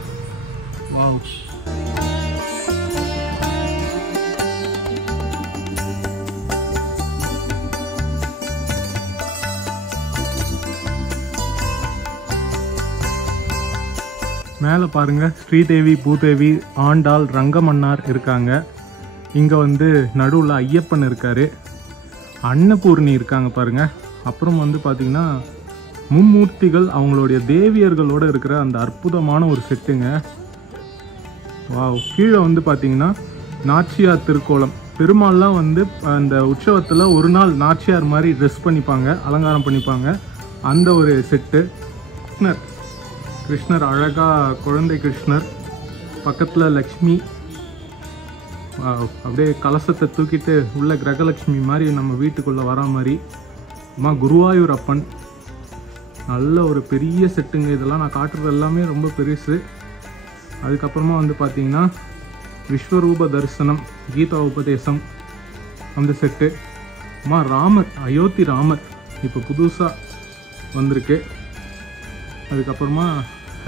வாவ். மேலே பாருங்கள் ஸ்ரீதேவி, பூதேவி, ஆண்டாள், ரங்கமன்னார் இருக்காங்க. இங்கே வந்து நடுவில் ஐயப்பன் இருக்கார், அன்னபூர்ணி இருக்காங்க பாருங்கள். அப்புறம் வந்து பார்த்திங்கன்னா மும்மூர்த்திகள் அவங்களுடைய தேவியர்களோடு இருக்கிற அந்த அற்புதமான ஒரு செட்டுங்க. வாவ். கீழே வந்து பார்த்திங்கன்னா நாச்சியார் திருக்கோலம், பெருமாள்லாம் வந்து அந்த உற்சவத்தில் ஒரு நாள் நாச்சியார் மாதிரி ட்ரெஸ் பண்ணிப்பாங்க, அலங்காரம் பண்ணிப்பாங்க, அந்த ஒரு செட்டு. கிருஷ்ணர் அழகாக குழந்தை கிருஷ்ணர், பக்கத்தில் லக்ஷ்மி, அப்படியே கலசத்தை தூக்கிட்டு உள்ள கிரகலட்சுமி மாதிரி நம்ம வீட்டுக்குள்ளே வரா மாதிரி. அம்மா குருவாயூர் அப்பன், நல்ல ஒரு பெரிய செட்டுங்க. இதெல்லாம் நான் காட்டுறது எல்லாமே ரொம்ப பெருசு. அதுக்கப்புறமா வந்து பார்த்திங்கன்னா விஸ்வரூப தரிசனம், கீதா உபதேசம் அந்த செட்டு. அம்மா ராமர், அயோத்தி ராமர் இப்போ புதுசாக வந்திருக்கு. அதுக்கப்புறமா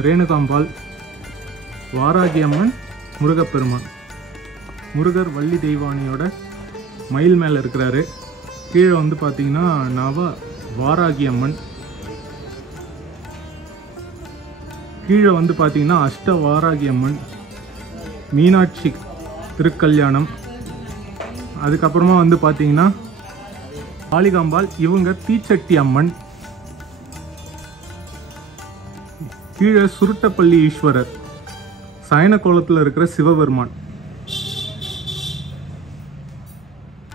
ரேணுகாம்பாள், வாராகி அம்மன், முருகப்பெருமான். முருகர் வள்ளி தெய்வானியோட மயில் மேலே இருக்கிறாரு. கீழே வந்து பார்த்திங்கன்னா வாராகி அம்மன். கீழே வந்து பார்த்திங்கன்னா அஷ்ட வாராகி அம்மன், மீனாட்சி திருக்கல்யாணம். அதுக்கப்புறமா வந்து பார்த்திங்கன்னா காளிகாம்பாள், இவங்க தீச்சட்டி அம்மன். கீழே சுருட்டப்பள்ளி ஈஸ்வரர், சயன கோலத்தில் இருக்கிற சிவபெருமான்.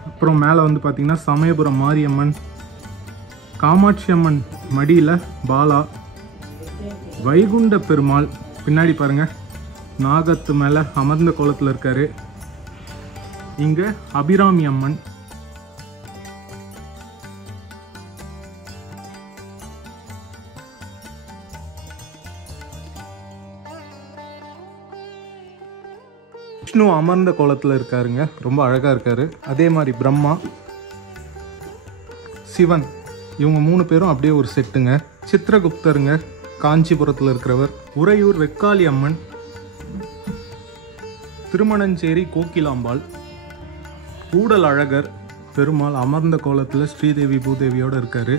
அப்புறம் மேலே வந்து பார்த்திங்கன்னா சமயபுரம் மாரியம்மன், காமாட்சி அம்மன் மடியில் பாலா, வைகுண்ட பெருமாள் பின்னாடி பாருங்கள் நாகத்து மேலே அமர்ந்த கோலத்தில் இருக்காரு. இங்கே அபிராமி அம்மன். விஷ்ணு அமர்ந்த கோலத்தில் இருக்காருங்க, ரொம்ப அழகாக இருக்காரு. அதே மாதிரி பிரம்மா, சிவன், இவங்க 3 பேரும் அப்படியே ஒரு செட்டுங்க. சித்திரகுப்தருங்க, காஞ்சிபுரத்தில் இருக்கிறவர். உறையூர் வெக்காளி அம்மன், திருமணஞ்சேரி கோகிலாம்பாள், கூடல் அழகர் பெருமாள் அமர்ந்த கோலத்தில் ஸ்ரீதேவி பூதேவியோடு இருக்காரு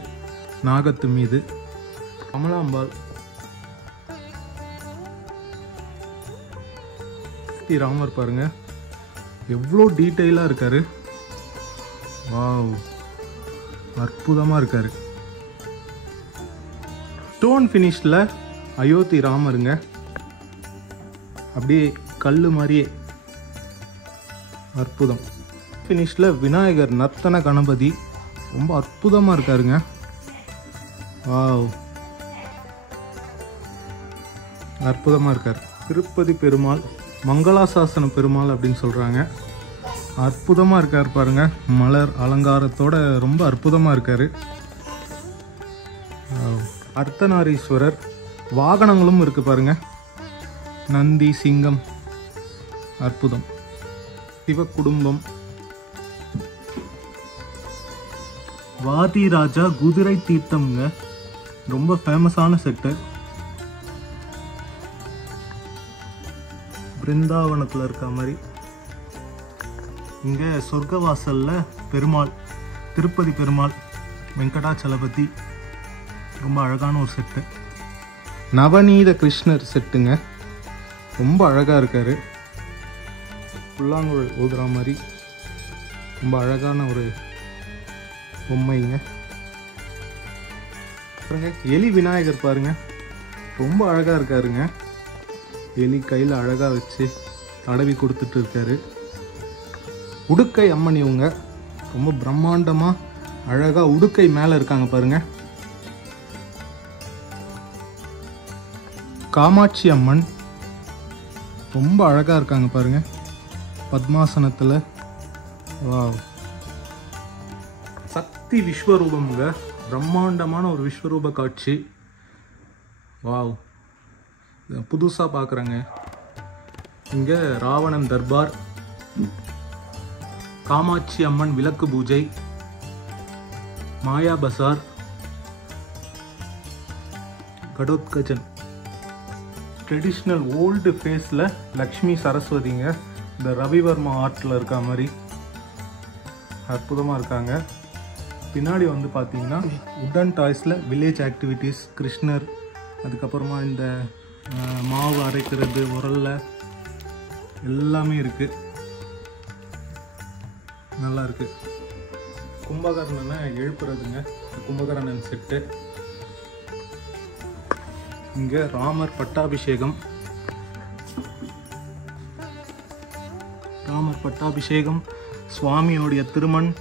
நாகத்து மீது. கமலாம்பாள், அயோத்தி ராமர் பாருங்க எவ்வளோ டீட்டெயிலாக இருக்காரு. வாவ், அற்புதமாக இருக்காரு. ஸ்டோன் ஃபினிஷில் அயோத்தி ராமருங்க, அப்படியே கல் மாதிரியே அற்புதம். ஃபினிஷில் விநாயகர் நர்த்தன கணபதி ரொம்ப அற்புதமாக இருக்காருங்க. வாவ், அற்புதமாக இருக்கார். திருப்பதி பெருமாள், மங்களாசாசன பெருமாள் அப்படின்னு சொல்கிறாங்க. அற்புதமாக இருக்கார் பாருங்க, மலர் அலங்காரத்தோட ரொம்ப அற்புதமாக இருக்கார். அர்த்தநாரீஸ்வரர், வாகனங்களும் இருக்கு பாருங்க, நந்தி, சிங்கம், அற்புதம். சிவ குடும்பம், வாதிராஜா குதிரை தீர்த்தம்ங்க, ரொம்ப ஃபேமஸான செட்டு. பிருந்தாவனத்தில் இருக்க மாதிரி. இங்கே சொர்க்கவாசலில் பெருமாள், திருப்பதி பெருமாள், வெங்கடாச்சலபதி, ரொம்ப அழகான ஒரு செட்டு. நவநீத கிருஷ்ணர் செட்டுங்க, ரொம்ப அழகாக இருக்கார். புல்லாங்குழல் ஊதுற மாதிரி ரொம்ப அழகான ஒரு பொம்மைங்க. பாருங்க எலி விநாயகர் பாருங்க, ரொம்ப அழகாக இருக்காருங்க. எலி கையில் அழகாக வச்சு தடவி கொடுத்துட்டு இருக்காரு. உடுக்கை அம்மன் இவங்க ரொம்ப பிரம்மாண்டமாக அழகாக உடுக்கை மேலே இருக்காங்க பாருங்க. காமாட்சி அம்மன் ரொம்ப அழகாக இருக்காங்க பாருங்க, பத்மாசனத்தில். வாவ், சக்தி விஸ்வரூபம்ங்க, பிரம்மாண்டமான ஒரு விஸ்வரூப காட்சி. வாவ், புதுசாக பார்க்குறாங்க. இங்கே ராவணன் தர்பார், காமாட்சி அம்மன் விளக்கு பூஜை, மாயா பசார், கடோத்கஜன், ட்ரெடிஷ்னல் ஓல்டு ஃபேஸில் லக்ஷ்மி சரஸ்வதிங்க, இந்த ரவிவர்மா ஆர்ட்டில் இருக்க மாதிரி அற்புதமாக இருக்காங்க. பின்னாடி வந்து பார்த்தீங்கன்னா உடன் டாய்ஸில் வில்லேஜ் ஆக்டிவிட்டீஸ், கிருஷ்ணர், அதுக்கப்புறமா இந்த மாவு அரைக்கிறது, உரல்ல எல்லாமே இருக்குது, நல்லா இருக்குது. கும்பகர்ணனை எழுப்புறதுங்க, கும்பகர்ணன் செட்டு. இங்கே ராமர் பட்டாபிஷேகம், ராமர் பட்டாபிஷேகம், சுவாமியோடைய திருமண்.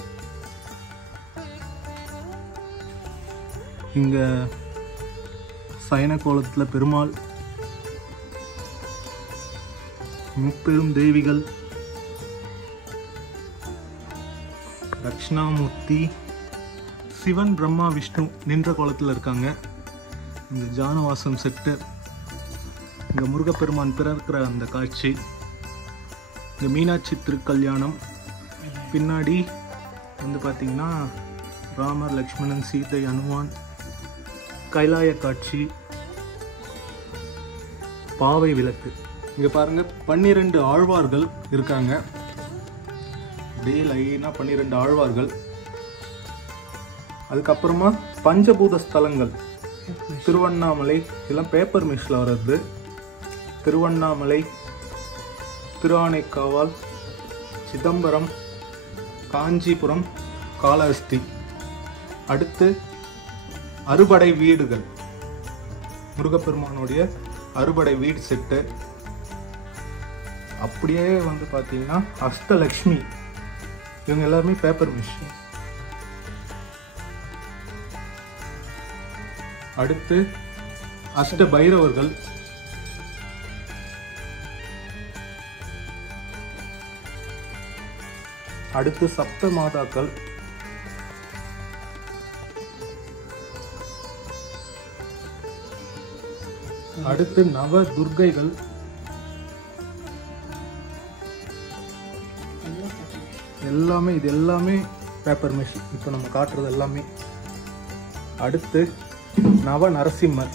இங்கே சயன கோலத்தில் பெருமாள், முப்பெரும் தேவிகள், தட்சிணாமூர்த்தி, சிவன், பிரம்மா, விஷ்ணு நின்ற கோலத்தில் இருக்காங்க. இந்த ஜானவாசம் செட்டு, இங்கே முருகப்பெருமான் பிறக்கிற அந்த காட்சி, இந்த மீனாட்சி திருக்கல்யாணம். பின்னாடி வந்து பார்த்திங்கன்னா ராமர், லக்ஷ்மணன், சீதை, அனுமான், கைலாய காட்சி, பாவை விளக்கு. இங்கே பாருங்க 12 ஆழ்வார்கள் இருக்காங்க, அப்படியே லைனாக 12 ஆழ்வார்கள். அதுக்கப்புறமா பஞ்சபூத ஸ்தலங்கள், திருவண்ணாமலை, இதெல்லாம் பேப்பர் மிஷில் வர்றது. திருவண்ணாமலை, திருஆனைக்காவல், சிதம்பரம், காஞ்சிபுரம், காளஹஸ்தி. அடுத்து அறுபடை வீடுகள், முருகப்பெருமானுடைய அறுபடை வீடு செட்டு. அப்படியே வந்து பார்த்தீங்கன்னா அஷ்டலக்ஷ்மி, இவங்க எல்லாருமே பேப்பர் மிஷின். அடுத்து அஷ்ட பைரவர்கள், அடுத்து சப்த மாதாக்கள், அடுத்து நவ துர்க்கைகள், எல்லாமே இது எல்லாமே பேப்பர் மிஷின் இப்போ நம்ம காட்டுறது எல்லாமே. அடுத்து நவ நரசிம்மர்,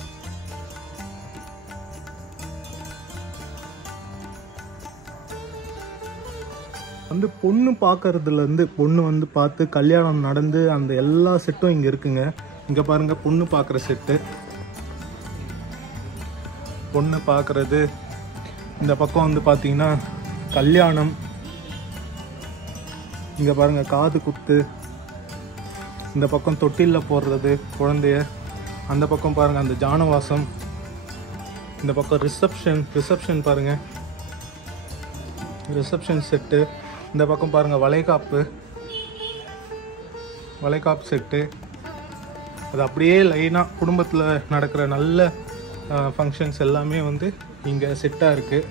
வந்து பொண்ணு பார்க்கறதுலேருந்து பொண்ணு வந்து பார்த்து கல்யாணம் நடந்து அந்த எல்லா செட்டும் இங்கே இருக்குங்க. இங்கே பாருங்க பொண்ணு பார்க்குற செட்டு, பொண்ணு பார்க்குறது. இந்த பக்கம் வந்து பார்த்தீங்கன்னா கல்யாணம். இங்கே பாருங்கள் காது குத்து, இந்த பக்கம் தொட்டிலில் போடுறது குழந்தைய, அந்த பக்கம் பாருங்கள் அந்த ஜானவாசம், இந்த பக்கம் ரிசப்ஷன் பாருங்கள், ரிசப்ஷன் செட்டு, இந்த பக்கம் பாருங்கள் வளைகாப்பு செட்டு. அது அப்படியே லைனாக குடும்பத்தில் நடக்கிற நல்ல ஃபங்க்ஷன்ஸ் எல்லாமே வந்து இங்கே செட்டாக இருக்குது.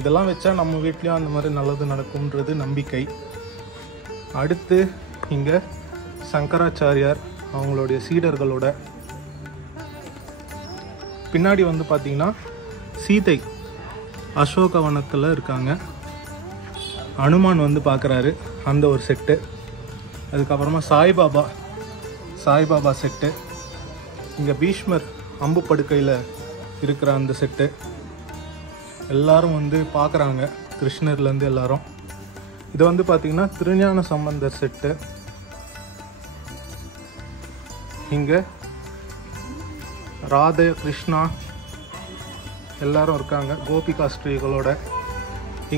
இதெல்லாம் வச்சா நம்ம வீட்லேயும் அந்த மாதிரி நல்லது நடக்கும்ன்றது நம்பிக்கை. அடுத்து இங்கே சங்கராச்சாரியார் அவங்களுடைய சீடர்களோட பின்னாடி வந்து பார்த்திங்கன்னா சீதை அசோகவனத்தில் இருக்காங்க, அனுமான் வந்து பார்க்குறாரு, அந்த ஒரு செட்டு. அதுக்கப்புறமா சாய்பாபா செட்டு, இங்கே பீஷ்மர் அம்பு படுக்கையில் இருக்கிற அந்த செட்டு. எல்லாரும் வந்து பார்க்குறாங்க, கிருஷ்ணர்லேருந்து எல்லாரும். இது வந்து பார்த்திங்கன்னா திருஞான சம்பந்தர் செட்டு. இங்கே ராதே கிருஷ்ணா எல்லாரும் இருக்காங்க கோபிகா ஸ்ரீகளோட.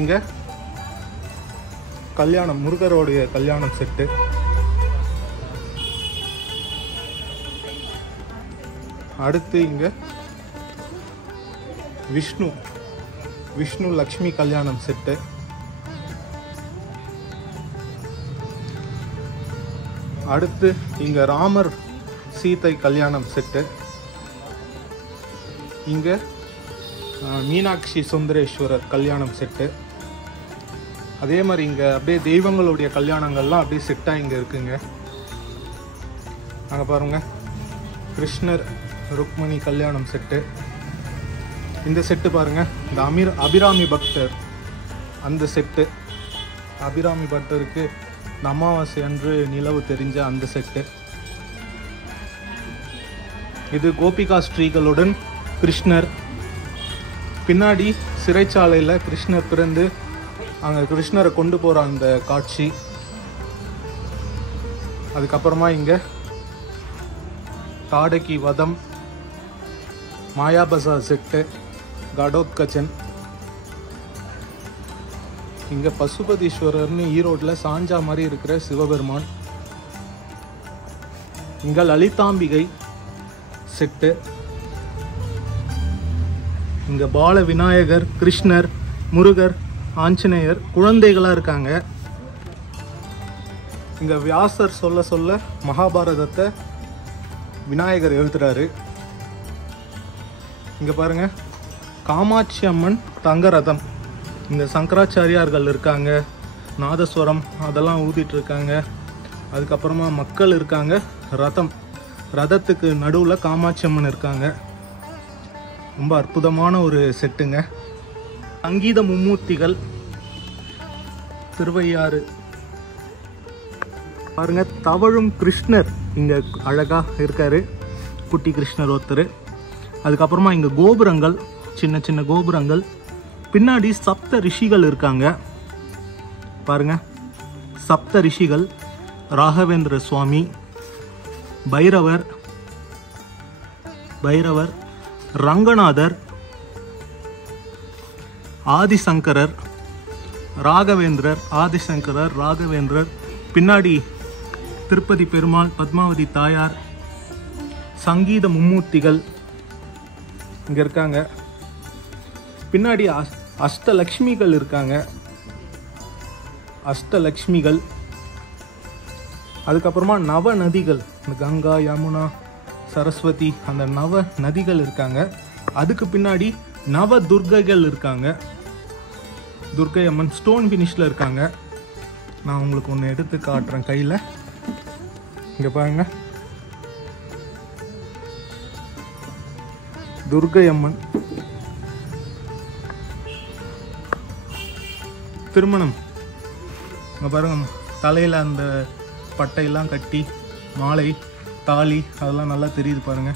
இங்கே கல்யாணம், முருகருடைய கல்யாணம் செட்டு. அடுத்து இங்கே விஷ்ணு லக்ஷ்மி கல்யாணம் செட்டு. அடுத்து இங்கே ராமர் சீதை கல்யாணம் செட்டு. இங்கே மீனாட்சி சுந்தரேஸ்வரர் கல்யாணம் செட்டு. அதே மாதிரி இங்கே அப்படியே தெய்வங்களுடைய கல்யாணங்கள்லாம் அப்படியே செட்டாக இங்கே இருக்குங்க. அங்கே பாருங்கள் கிருஷ்ணர் ருக்மணி கல்யாணம் செட்டு. இந்த செட்டு பாருங்கள், இந்த அபிராமி பக்தர் அந்த செட்டு. அபிராமி பக்தருக்கு இந்த அமாவாசை அன்று நிலவு தெரிஞ்ச அந்த செட்டு. இது கோபிகா ஸ்ரீகளுடன் கிருஷ்ணர். பின்னாடி சிறைச்சாலையில் கிருஷ்ணர் பிறந்து அங்கே கிருஷ்ணரை கொண்டு போகிற அந்த காட்சி. அதுக்கப்புறமா இங்கே தாடகி வதம், மாயாபசார் செட்டு, கடோத்கச்சன். இங்கே பசுபதீஸ்வரர்னு ஈரோட்டில் சாஞ்சா மாதிரி இருக்கிற சிவபெருமான். இங்கே லலிதாம்பிகை செட்டு. இங்கே பால விநாயகர், கிருஷ்ணர், முருகர், ஆஞ்சநேயர் குழந்தைகளாக இருக்காங்க. இங்கே வியாசர் சொல்ல சொல்ல மகாபாரதத்தை விநாயகர் எழுதுறாரு. இங்கே பாருங்கள் காமாட்சி அம்மன் தங்க ரதம். இங்கே சங்கராச்சாரியார்கள் இருக்காங்க, நாதஸ்வரம் அதெல்லாம் ஊதிட்டு இருக்காங்க. அதுக்கப்புறமா மக்கள் இருக்காங்க, ரதத்துக்கு நடுவில் காமாட்சி அம்மன் இருக்காங்க. ரொம்ப அற்புதமான ஒரு செட்டுங்க. சங்கீத மும்மூர்த்திகள் திருவையாறு பாருங்க, தவழும் கிருஷ்ணர் இங்கே அழகாக இருக்காரு, குட்டி கிருஷ்ணர் ஒருத்தர். அதுக்கப்புறமா இங்கே கோபுரங்கள், சின்ன சின்ன கோபுரங்கள். பின்னாடி சப்த ரிஷிகள் இருக்காங்க பாருங்க, சப்த ரிஷிகள். ராகவேந்திர சுவாமி, பைரவர், ரங்கநாதர், ஆதிசங்கரர், ராகவேந்திரர். பின்னாடி திருப்பதி பெருமாள், பத்மாவதி தாயார், சங்கீத மும்மூர்த்திகள் இங்கே இருக்காங்க. பின்னாடி அஷ்டலக்ஷ்மிகள் இருக்காங்க, அதுக்கப்புறமா நவ நதிகள், இந்த கங்கா, யமுனா, சரஸ்வதி, அந்த நவ நதிகள் இருக்காங்க. அதுக்கு பின்னாடி நவ துர்க்கைகள் இருக்காங்க. துர்க்கை அம்மன் ஸ்டோன் ஃபினிஷில் இருக்காங்க. நான் உங்களுக்கு ஒன்று எடுத்து காட்டுறேன் கையில். இங்கே பாருங்க, துர்க்கை அம்மன் திருமணம். இங்கே பாருங்க, தலையில் அந்த பட்டையெல்லாம் கட்டி மாலை, தாலி அதெல்லாம் நல்லா தெரியுது பாருங்க.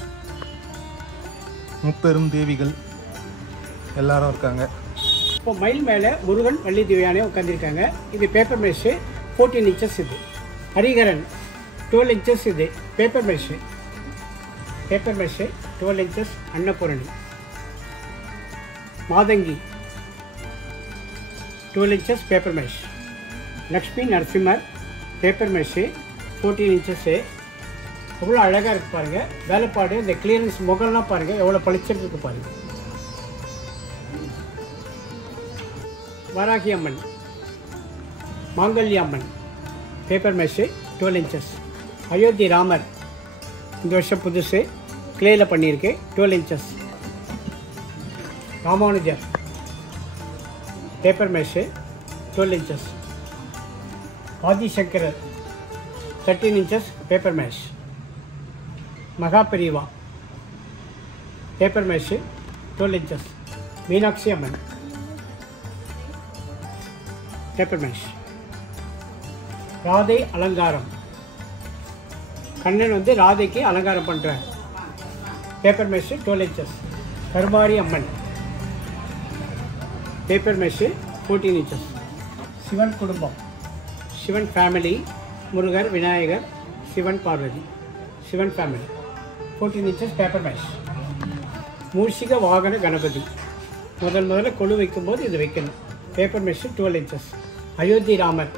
முப்பெரும் தேவிகள் எல்லாரும் இருக்காங்க. இப்போ மயில் மேலே முருகன், வள்ளி தேவியானே உட்காந்துருக்காங்க. இது பேப்பர் மெஷு 14 inches. இது ஹரிகரன் 12 inches. இது paper mesh 12 inches. Annapoorani, Mathangi 12 inches paper mesh. Lakshmi Narasimhar paper mesh 14 inches. எவ்வளோ அழகாக இருக்குது பாருங்கள். வேலைப்பாடு இந்த கிளியரன்ஸ் முகம்லாம் பாருங்கள் எவ்வளோ பளிச்சுட்டு இருக்கு பாருங்கள். Varahi Amman, Mangalya Amman paper mesh 12 inches. Ayodhya Ramar இந்த வருஷம் புதுசு கிளேயில் பண்ணியிருக்கு 12 inches. Ramanujar paper mesh 12 inches. Adi Shankarar 13 inches paper mesh. Mahaperiyava paper mesh 12 inches. Meenakshi Amman paper mesh. Radhai அலங்காரம், கண்ணன் வந்து ராதைக்கு அலங்காரம் பண்ணுறார் paper mesh 12 inches. Karumari Amman paper mesh 14 inches. Sivan குடும்பம், Sivan family, Murugar, Vinayagar, Sivan, Parvathi, Sivan family 14 inches paper mesh. மூஷிக வாகன கணபதி முதல்ல கொலு வைக்கும்போது இது வைக்கணும் paper mesh 12 inches. Ayodhya Ramar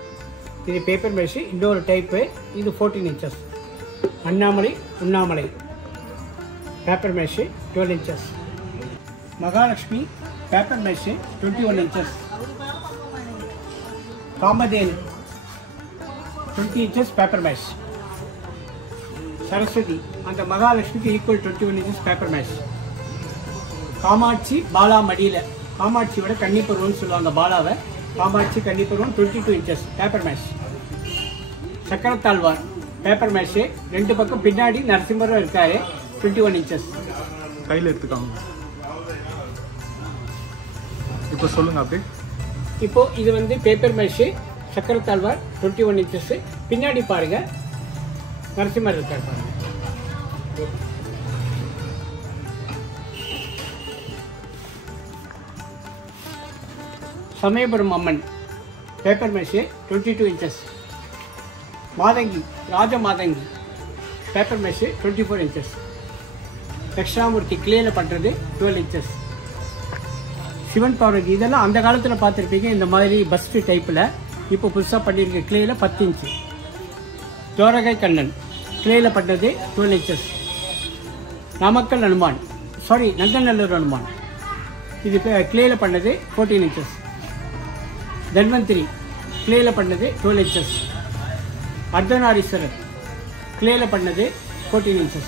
இது பேப்பர் மெஷ்ஷு இன்னொரு டைப்பு, இது 14 inches. Annamalai Unnamalai paper mesh 12 inches. Mahalakshmi paper mesh 21 inches. Kamadhenu 20 inches paper mesh. Saraswathi அந்த மகாலட்சுமிக்கு equal 21 inches paper mesh. Kamakshi Bala மடியில், காமாட்சியோட கன்னிப்பருவம்னு சொல்லுவாங்க பாலாவை, காமாட்சி கன்னிப்பருவம் 22 inches paper mesh. Chakkarathazhvar paper mesh, ரெண்டு பக்கம் பின்னாடி நரசிம்மரும் இருக்காரு 21 inches. கையில் எடுத்துக்காங்க. இப்போ சொல்லுங்க அப்படி. இப்போ இது வந்து பேப்பர் மெஷ்ஷு சக்கரத்தாழ்வார் 21 inches. பின்னாடி பாருங்க நரசிம்மர் இருக்கார் பாருங்க. Samayapuram Amman paper mesh 22 inches. Mathangi Raja Mathangi paper mesh 24 inches. Dakshinamoorthy கிளேயில் பண்ணுறது 12 inches. சிவன் பார்வதி இதெல்லாம் அந்த காலத்தில் பார்த்துருப்பீங்க இந்த மாதிரி பஸ்ட் டைப்பில். இப்போ புதுசாக பண்ணியிருக்க கிளேயில் 10 inch. ஜோரகை கண்ணன் கிளேயில் பண்ணது 12 inches. நாமக்கல் ஹனுமான், சாரி நந்தநல்லூர் ஹனுமான், இது கிளேயில் பண்ணது 14 inches. தன்வந்திரி கிளேயில் பண்ணது 12 inches. அர்த்தநாரீஸ்வரர் கிளேயில் பண்ணது 14 inches.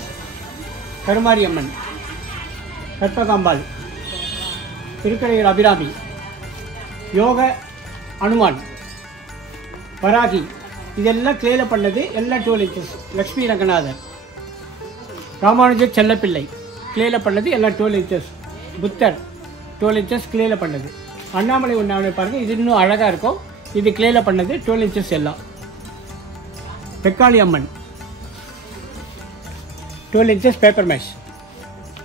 கருமாரி அம்மன், கற்பகாம்பாள், திருக்கடையூர் அபிராமி, யோக அனுமான், வராகி இதெல்லாம் கிளேயில் பண்ணது எல்லாம் 12 inches. லக்ஷ்மி ரங்கநாதர், ராமானுஜர் செல்லப்பிள்ளை கிளேயில் பண்ணது எல்லாம் 12 inches. புத்தர் 12 inches கிளேயில் பண்ணது. அண்ணாமலை உண்ணாமலை பாருங்கள், இது இன்னும் அழகாக இருக்கும். இது கிளேயில் பண்ணது 12 inches எல்லாம். பெக்காளி அம்மன் 12 inches பேப்பர் மேஷ்.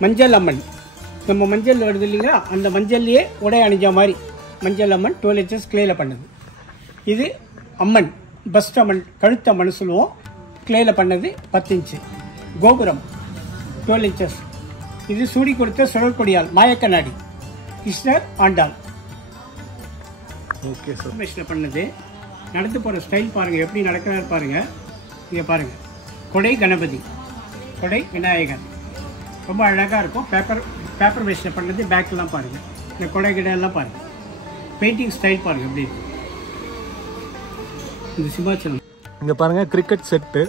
மஞ்சள் அம்மன், நம்ம மஞ்சள் வருது இல்லைங்களா, அந்த மஞ்சள்லேயே உடை அணிஞ்ச மாதிரி மஞ்சள் அம்மன் 12 inches கிளேயில் பண்ணது. இது அம்மன் பஸ்ட் அம்மன், கழுத்தம்மன் சொல்லுவோம், கிளேயில் பண்ணது 10 inch. கோபுரம் 12 inches. இது சூடி கொடுத்த சுழற்கொடியால் மாயக்கண்ணாடி, கிருஷ்ணர் ஆண்டாள் ஓகே சார். மெஷில் பண்ணது. நடந்து போகிற ஸ்டைல் பாருங்கள், எப்படி நடக்கிறாரு பாருங்கள். இங்கே பாருங்கள், கொடை கணபதி, கொடை விநாயகர் ரொம்ப அழகாக இருக்கும். பேப்பர் மெஷில் பண்ணது. பேக்கெலாம் பாருங்கள், இந்த கொடை கிடையெல்லாம் பாருங்கள். பெயிண்டிங் ஸ்டைல் பாருங்கள் எப்படி இருக்கு. இந்த சிம்மாச்சலம் இங்கே பாருங்கள், கிரிக்கெட் செட்டு,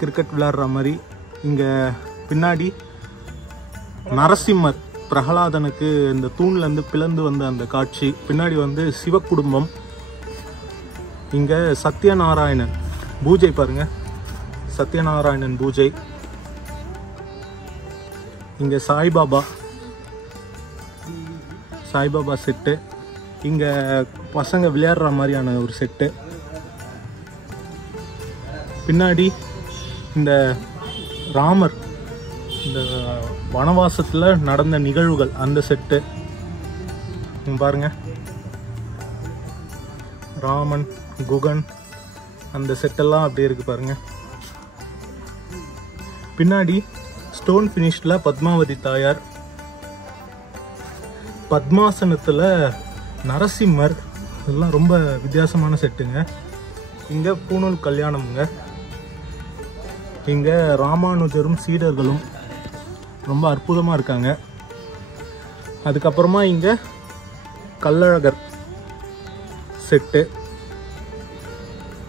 கிரிக்கெட் விளையாடுற மாதிரி. இங்கே பின்னாடி நரசிம்மர் பிரகலாதனுக்கு இந்த தூண்லேருந்து பிளந்து வந்த அந்த காட்சி. பின்னாடி வந்து சிவக்குடும்பம். இங்கே சத்யநாராயணன் பூஜை பாருங்கள், சத்யநாராயணன் பூஜை. இங்கே சாய்பாபா செட்டு. இங்கே பசங்க விளையாடுற மாதிரியான ஒரு செட்டு. பின்னாடி இந்த ராமர் இந்த வனவாசத்தில் நடந்த நிகழ்வுகள் அந்த செட்டு பாருங்க. ராமன், குகன் அந்த செட்டெல்லாம் அப்படியே இருக்கு பாருங்க. பின்னாடி ஸ்டோன் ஃபினிஷ்ல பத்மாவதி தாயார், பத்மாசனத்தில் நரசிம்மர், இதெல்லாம் ரொம்ப வித்தியாசமான செட்டுங்க. இங்கே பூணூல் கல்யாணம்ங்க. இங்கே ராமானுஜரும் சீடர்களும் ரொம்ப அற்புதமாக இருக்காங்க. அதுக்கப்புறமா இங்கே கள்ளழகர் செட்டு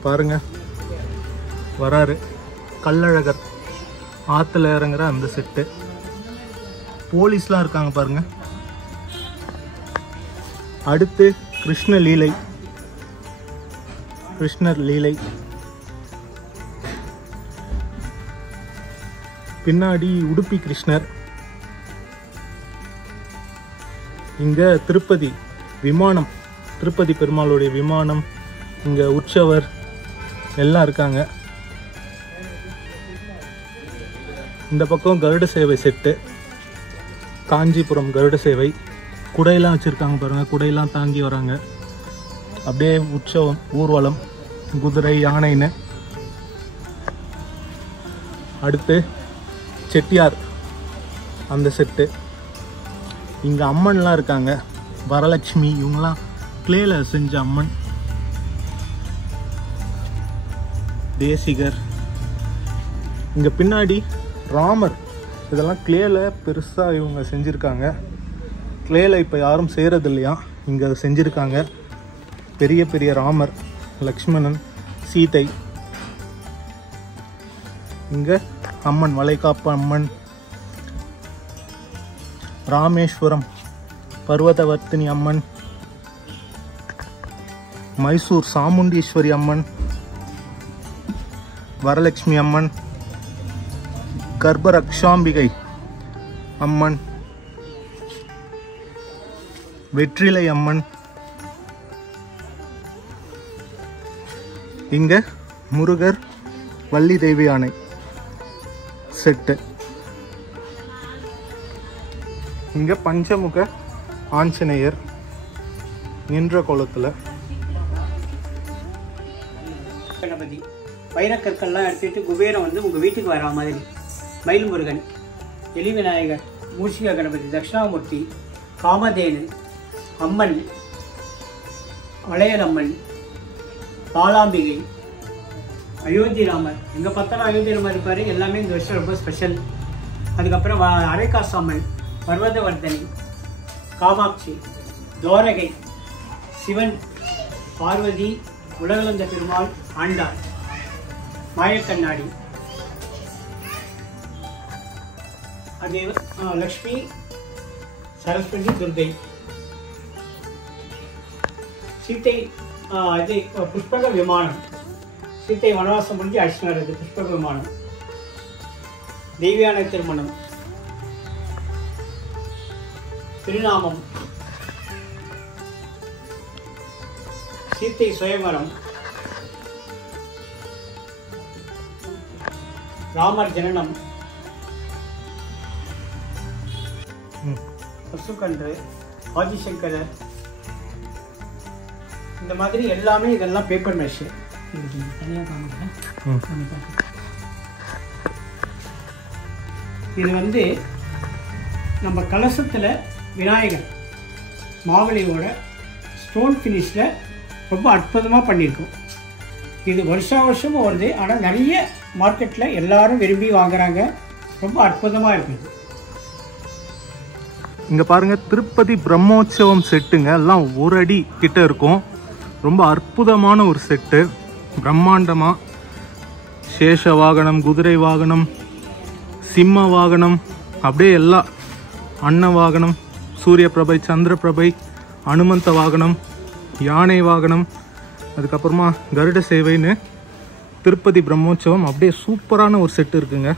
பாருங்க, வராரு கள்ளழகர் ஆற்றுல இறங்குற அந்த செட்டு. போலீஸ்லாம் இருக்காங்க பாருங்க. அடுத்து கிருஷ்ணர் லீலை. பின்னாடி உடுப்பி கிருஷ்ணர். இங்க திருப்பதி விமானம், திருப்பதி பெருமாளுடைய விமானம், இங்க உற்சவர் எல்லாம் இருக்காங்க. இந்த பக்கம் கருட சேவை செட்டு, காஞ்சிபுரம் கருட சேவை. குடையெல்லாம் வச்சுருக்காங்க பாருங்கள், குடையெல்லாம் தாங்கி வராங்க. அப்படியே உற்சவம், ஊர்வலம், குதிரை, யானைன்னு. அடுத்து செட்டியார் அந்த செட்டு. இங்கே அம்மன்லாம் இருக்காங்க, வரலட்சுமி, இவங்கெல்லாம் கிளேல செஞ்ச அம்மன். தேசிகர். இங்கே பின்னாடி ராமர், இதெல்லாம் கிளேல பெருசாக இவங்க செஞ்சுருக்காங்க. கிளேல இப்போ யாரும் செய்கிறது இல்லையா, இங்கே அதை செஞ்சுருக்காங்க. பெரிய பெரிய ராமர், லக்ஷ்மணன், சீதை. இங்கே அம்மன், வளைகாப்பு அம்மன். ராமேஸ்வரம் பர்வதவர்த்தினி அம்மன். மைசூர் சாமுண்டீஸ்வரி அம்மன், வரலட்சுமி அம்மன், கர்ப்பரக்ஷாம்பிகை அம்மன், வெற்றிலை அம்மன். இங்க முருகர், வள்ளி தெய்வ யானை செட்டு. இங்க பஞ்சமுக ஆஞ்சநேயர் நின்ற கோலத்துல. கணபதி வைரக்கற்கள்லாம் எடுத்துட்டு குபேரம் வந்து உங்கள் வீட்டுக்கு வரா மாதிரி. மயில் முருகன், எலி விநாயகர், மூஷிக கணபதி, தட்சிணாமூர்த்தி, காமதேனு அம்மன், வளையல் அம்மன், பாலாம்பிகை, அயோத்தி ராமர். எங்கே பார்த்தாலும் அயோத்தி ராமர் இருப்பார். எல்லாமே இந்த வருஷம் ரொம்ப ஸ்பெஷல். அதுக்கப்புறம் அரைக்காசு அம்மன், பர்வதவர்தனி, காமாட்சி, துவாரகை, சிவன், பார்வதி, உலகளந்த பெருமாள், ஆண்டாள், மாயக்கண்ணாடி, அது லக்ஷ்மி, சரஸ்வதி, துர்கை, சீத்தை. இது புஷ்பக விமானம், சீத்தை வனவாசம் முடிஞ்சு அழைச்சிட்டு வர்றது புஷ்பக விமானம். தெய்வயான திருமணம், திருநாமம், சீத்தை சுயவரம், ராமர் ஜனனம், பசுக்கன்று, ஆதிசங்கரர். இந்த மாதிரி எல்லாமே இதெல்லாம் பேப்பர் மெஷ். இது வந்து நம்ம கலசத்தில் விநாயகர் மாவலியோட ஸ்டோன் ஃபினிஷில் ரொம்ப அற்புதமாக பண்ணியிருக்கோம். இது வருஷமும் வருது. ஆனால் நிறைய மார்க்கெட்டில் எல்லாரும் விரும்பி வாங்குறாங்க. ரொம்ப அற்புதமாக இருக்குது. இங்கே பாருங்கள், திருப்பதி பிரம்மோற்சவம் செட்டுங்க. எல்லாம் ஒரு அடி கிட்ட இருக்கும். ரொம்ப அற்புதமான ஒரு செட்டு, பிரம்மாண்டமாக. சேஷ வாகனம், குதிரை வாகனம், சிம்ம வாகனம், அப்படியே எல்லாம், அன்ன வாகனம், சூரிய பிரபை, சந்திர பிரபை, அனுமந்த வாகனம், யானை வாகனம், அதுக்கப்புறமா கருட சேவைன்னு திருப்பதி பிரம்மோற்சவம் அப்படியே சூப்பரான ஒரு செட்டு இருக்குங்க.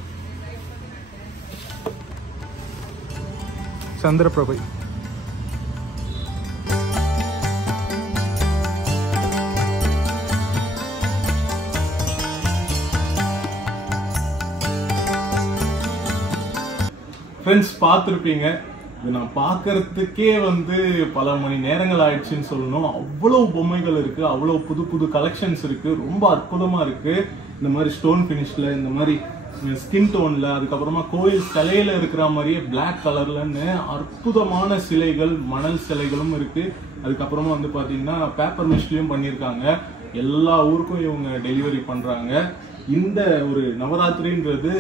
சந்திரபிரபை. ஃப்ரெண்ட்ஸ், பார்த்துருப்பீங்க. இது நான் பார்க்கறதுக்கே வந்து பல மணி நேரங்கள் ஆயிடுச்சுன்னு சொல்லணும். அவ்வளோ பொம்மைகள் இருக்கு, அவ்வளோ புது புது கலெக்ஷன்ஸ் இருக்கு. ரொம்ப அற்புதமா இருக்கு. இந்த மாதிரி ஸ்டோன் ஃபினிஷ்ல, இந்த மாதிரி ஸ்கின் டோன்ல, அதுக்கப்புறமா கோயில் சிலையில இருக்கிற மாதிரியே பிளாக் கலர்லன்னு அற்புதமான சிலைகள், மணல் சிலைகளும் இருக்கு. அதுக்கப்புறமா வந்து பாத்தீங்கன்னா பேப்பர் மெஷ்லயும் பண்ணியிருக்காங்க. எல்லா ஊருக்கும் இவங்க டெலிவரி பண்றாங்க. இந்த ஒரு நவராத்திரின்றது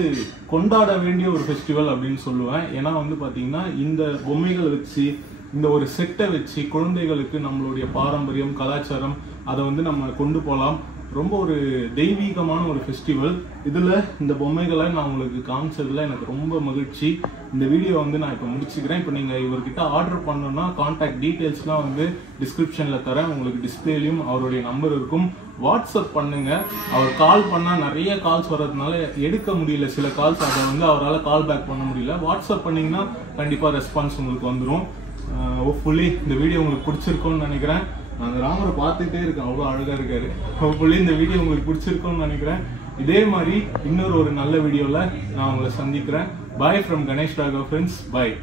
கொண்டாட வேண்டிய ஒரு ஃபெஸ்டிவல் அப்படின்னு சொல்லுவேன். ஏன்னா வந்து பாத்தீங்கன்னா இந்த பொம்மைகளை வச்சு, இந்த ஒரு செட்டை வச்சு குழந்தைகளுக்கு நம்மளுடைய பாரம்பரியம், கலாச்சாரம் அதை வந்து நம்ம கொண்டு போகலாம். ரொம்ப ஒரு தெய்வீகமான ஒரு ஃபெஸ்டிவல். இதுல இந்த பொம்மைகளை நான் உங்களுக்கு காமிச்சதுல எனக்கு ரொம்ப மகிழ்ச்சி. இந்த வீடியோ வந்து நான் இப்போ முடிச்சுக்கிறேன். இப்போ நீங்க இவர்கிட்ட ஆர்டர் பண்ணணும்னா கான்டாக்ட் டீடைல்ஸ்லாம் வந்து டிஸ்கிரிப்ஷன்ல தரேன். உங்களுக்கு டிஸ்பிளேலையும் அவருடைய நம்பர் இருக்கும். வாட்ஸ்அப் பண்ணுங்க. அவர் கால் பண்ணா நிறைய கால்ஸ் வர்றதுனால எடுக்க முடியல, சில கால்ஸ், அதை வந்து அவரால் கால் பேக் பண்ண முடியல. வாட்ஸ்அப் பண்ணீங்கன்னா கண்டிப்பா ரெஸ்பான்ஸ் உங்களுக்கு வந்துடும். ஹோப்ஃபுல்லி இந்த வீடியோ உங்களுக்கு பிடிச்சிருக்கும்னு நினைக்கிறேன். நான் அந்த ராமரை பார்த்துட்டே இருக்கேன், அவ்வளோ அழகா இருக்காரு. ஹோப்ஃபுல்லி இந்த வீடியோ உங்களுக்கு பிடிச்சிருக்கும்னு நினைக்கிறேன். இதே மாதிரி இன்னொரு நல்ல வீடியோல நான் உங்களை சந்திக்கிறேன். Bye from Ganesh Raghav friends. Bye.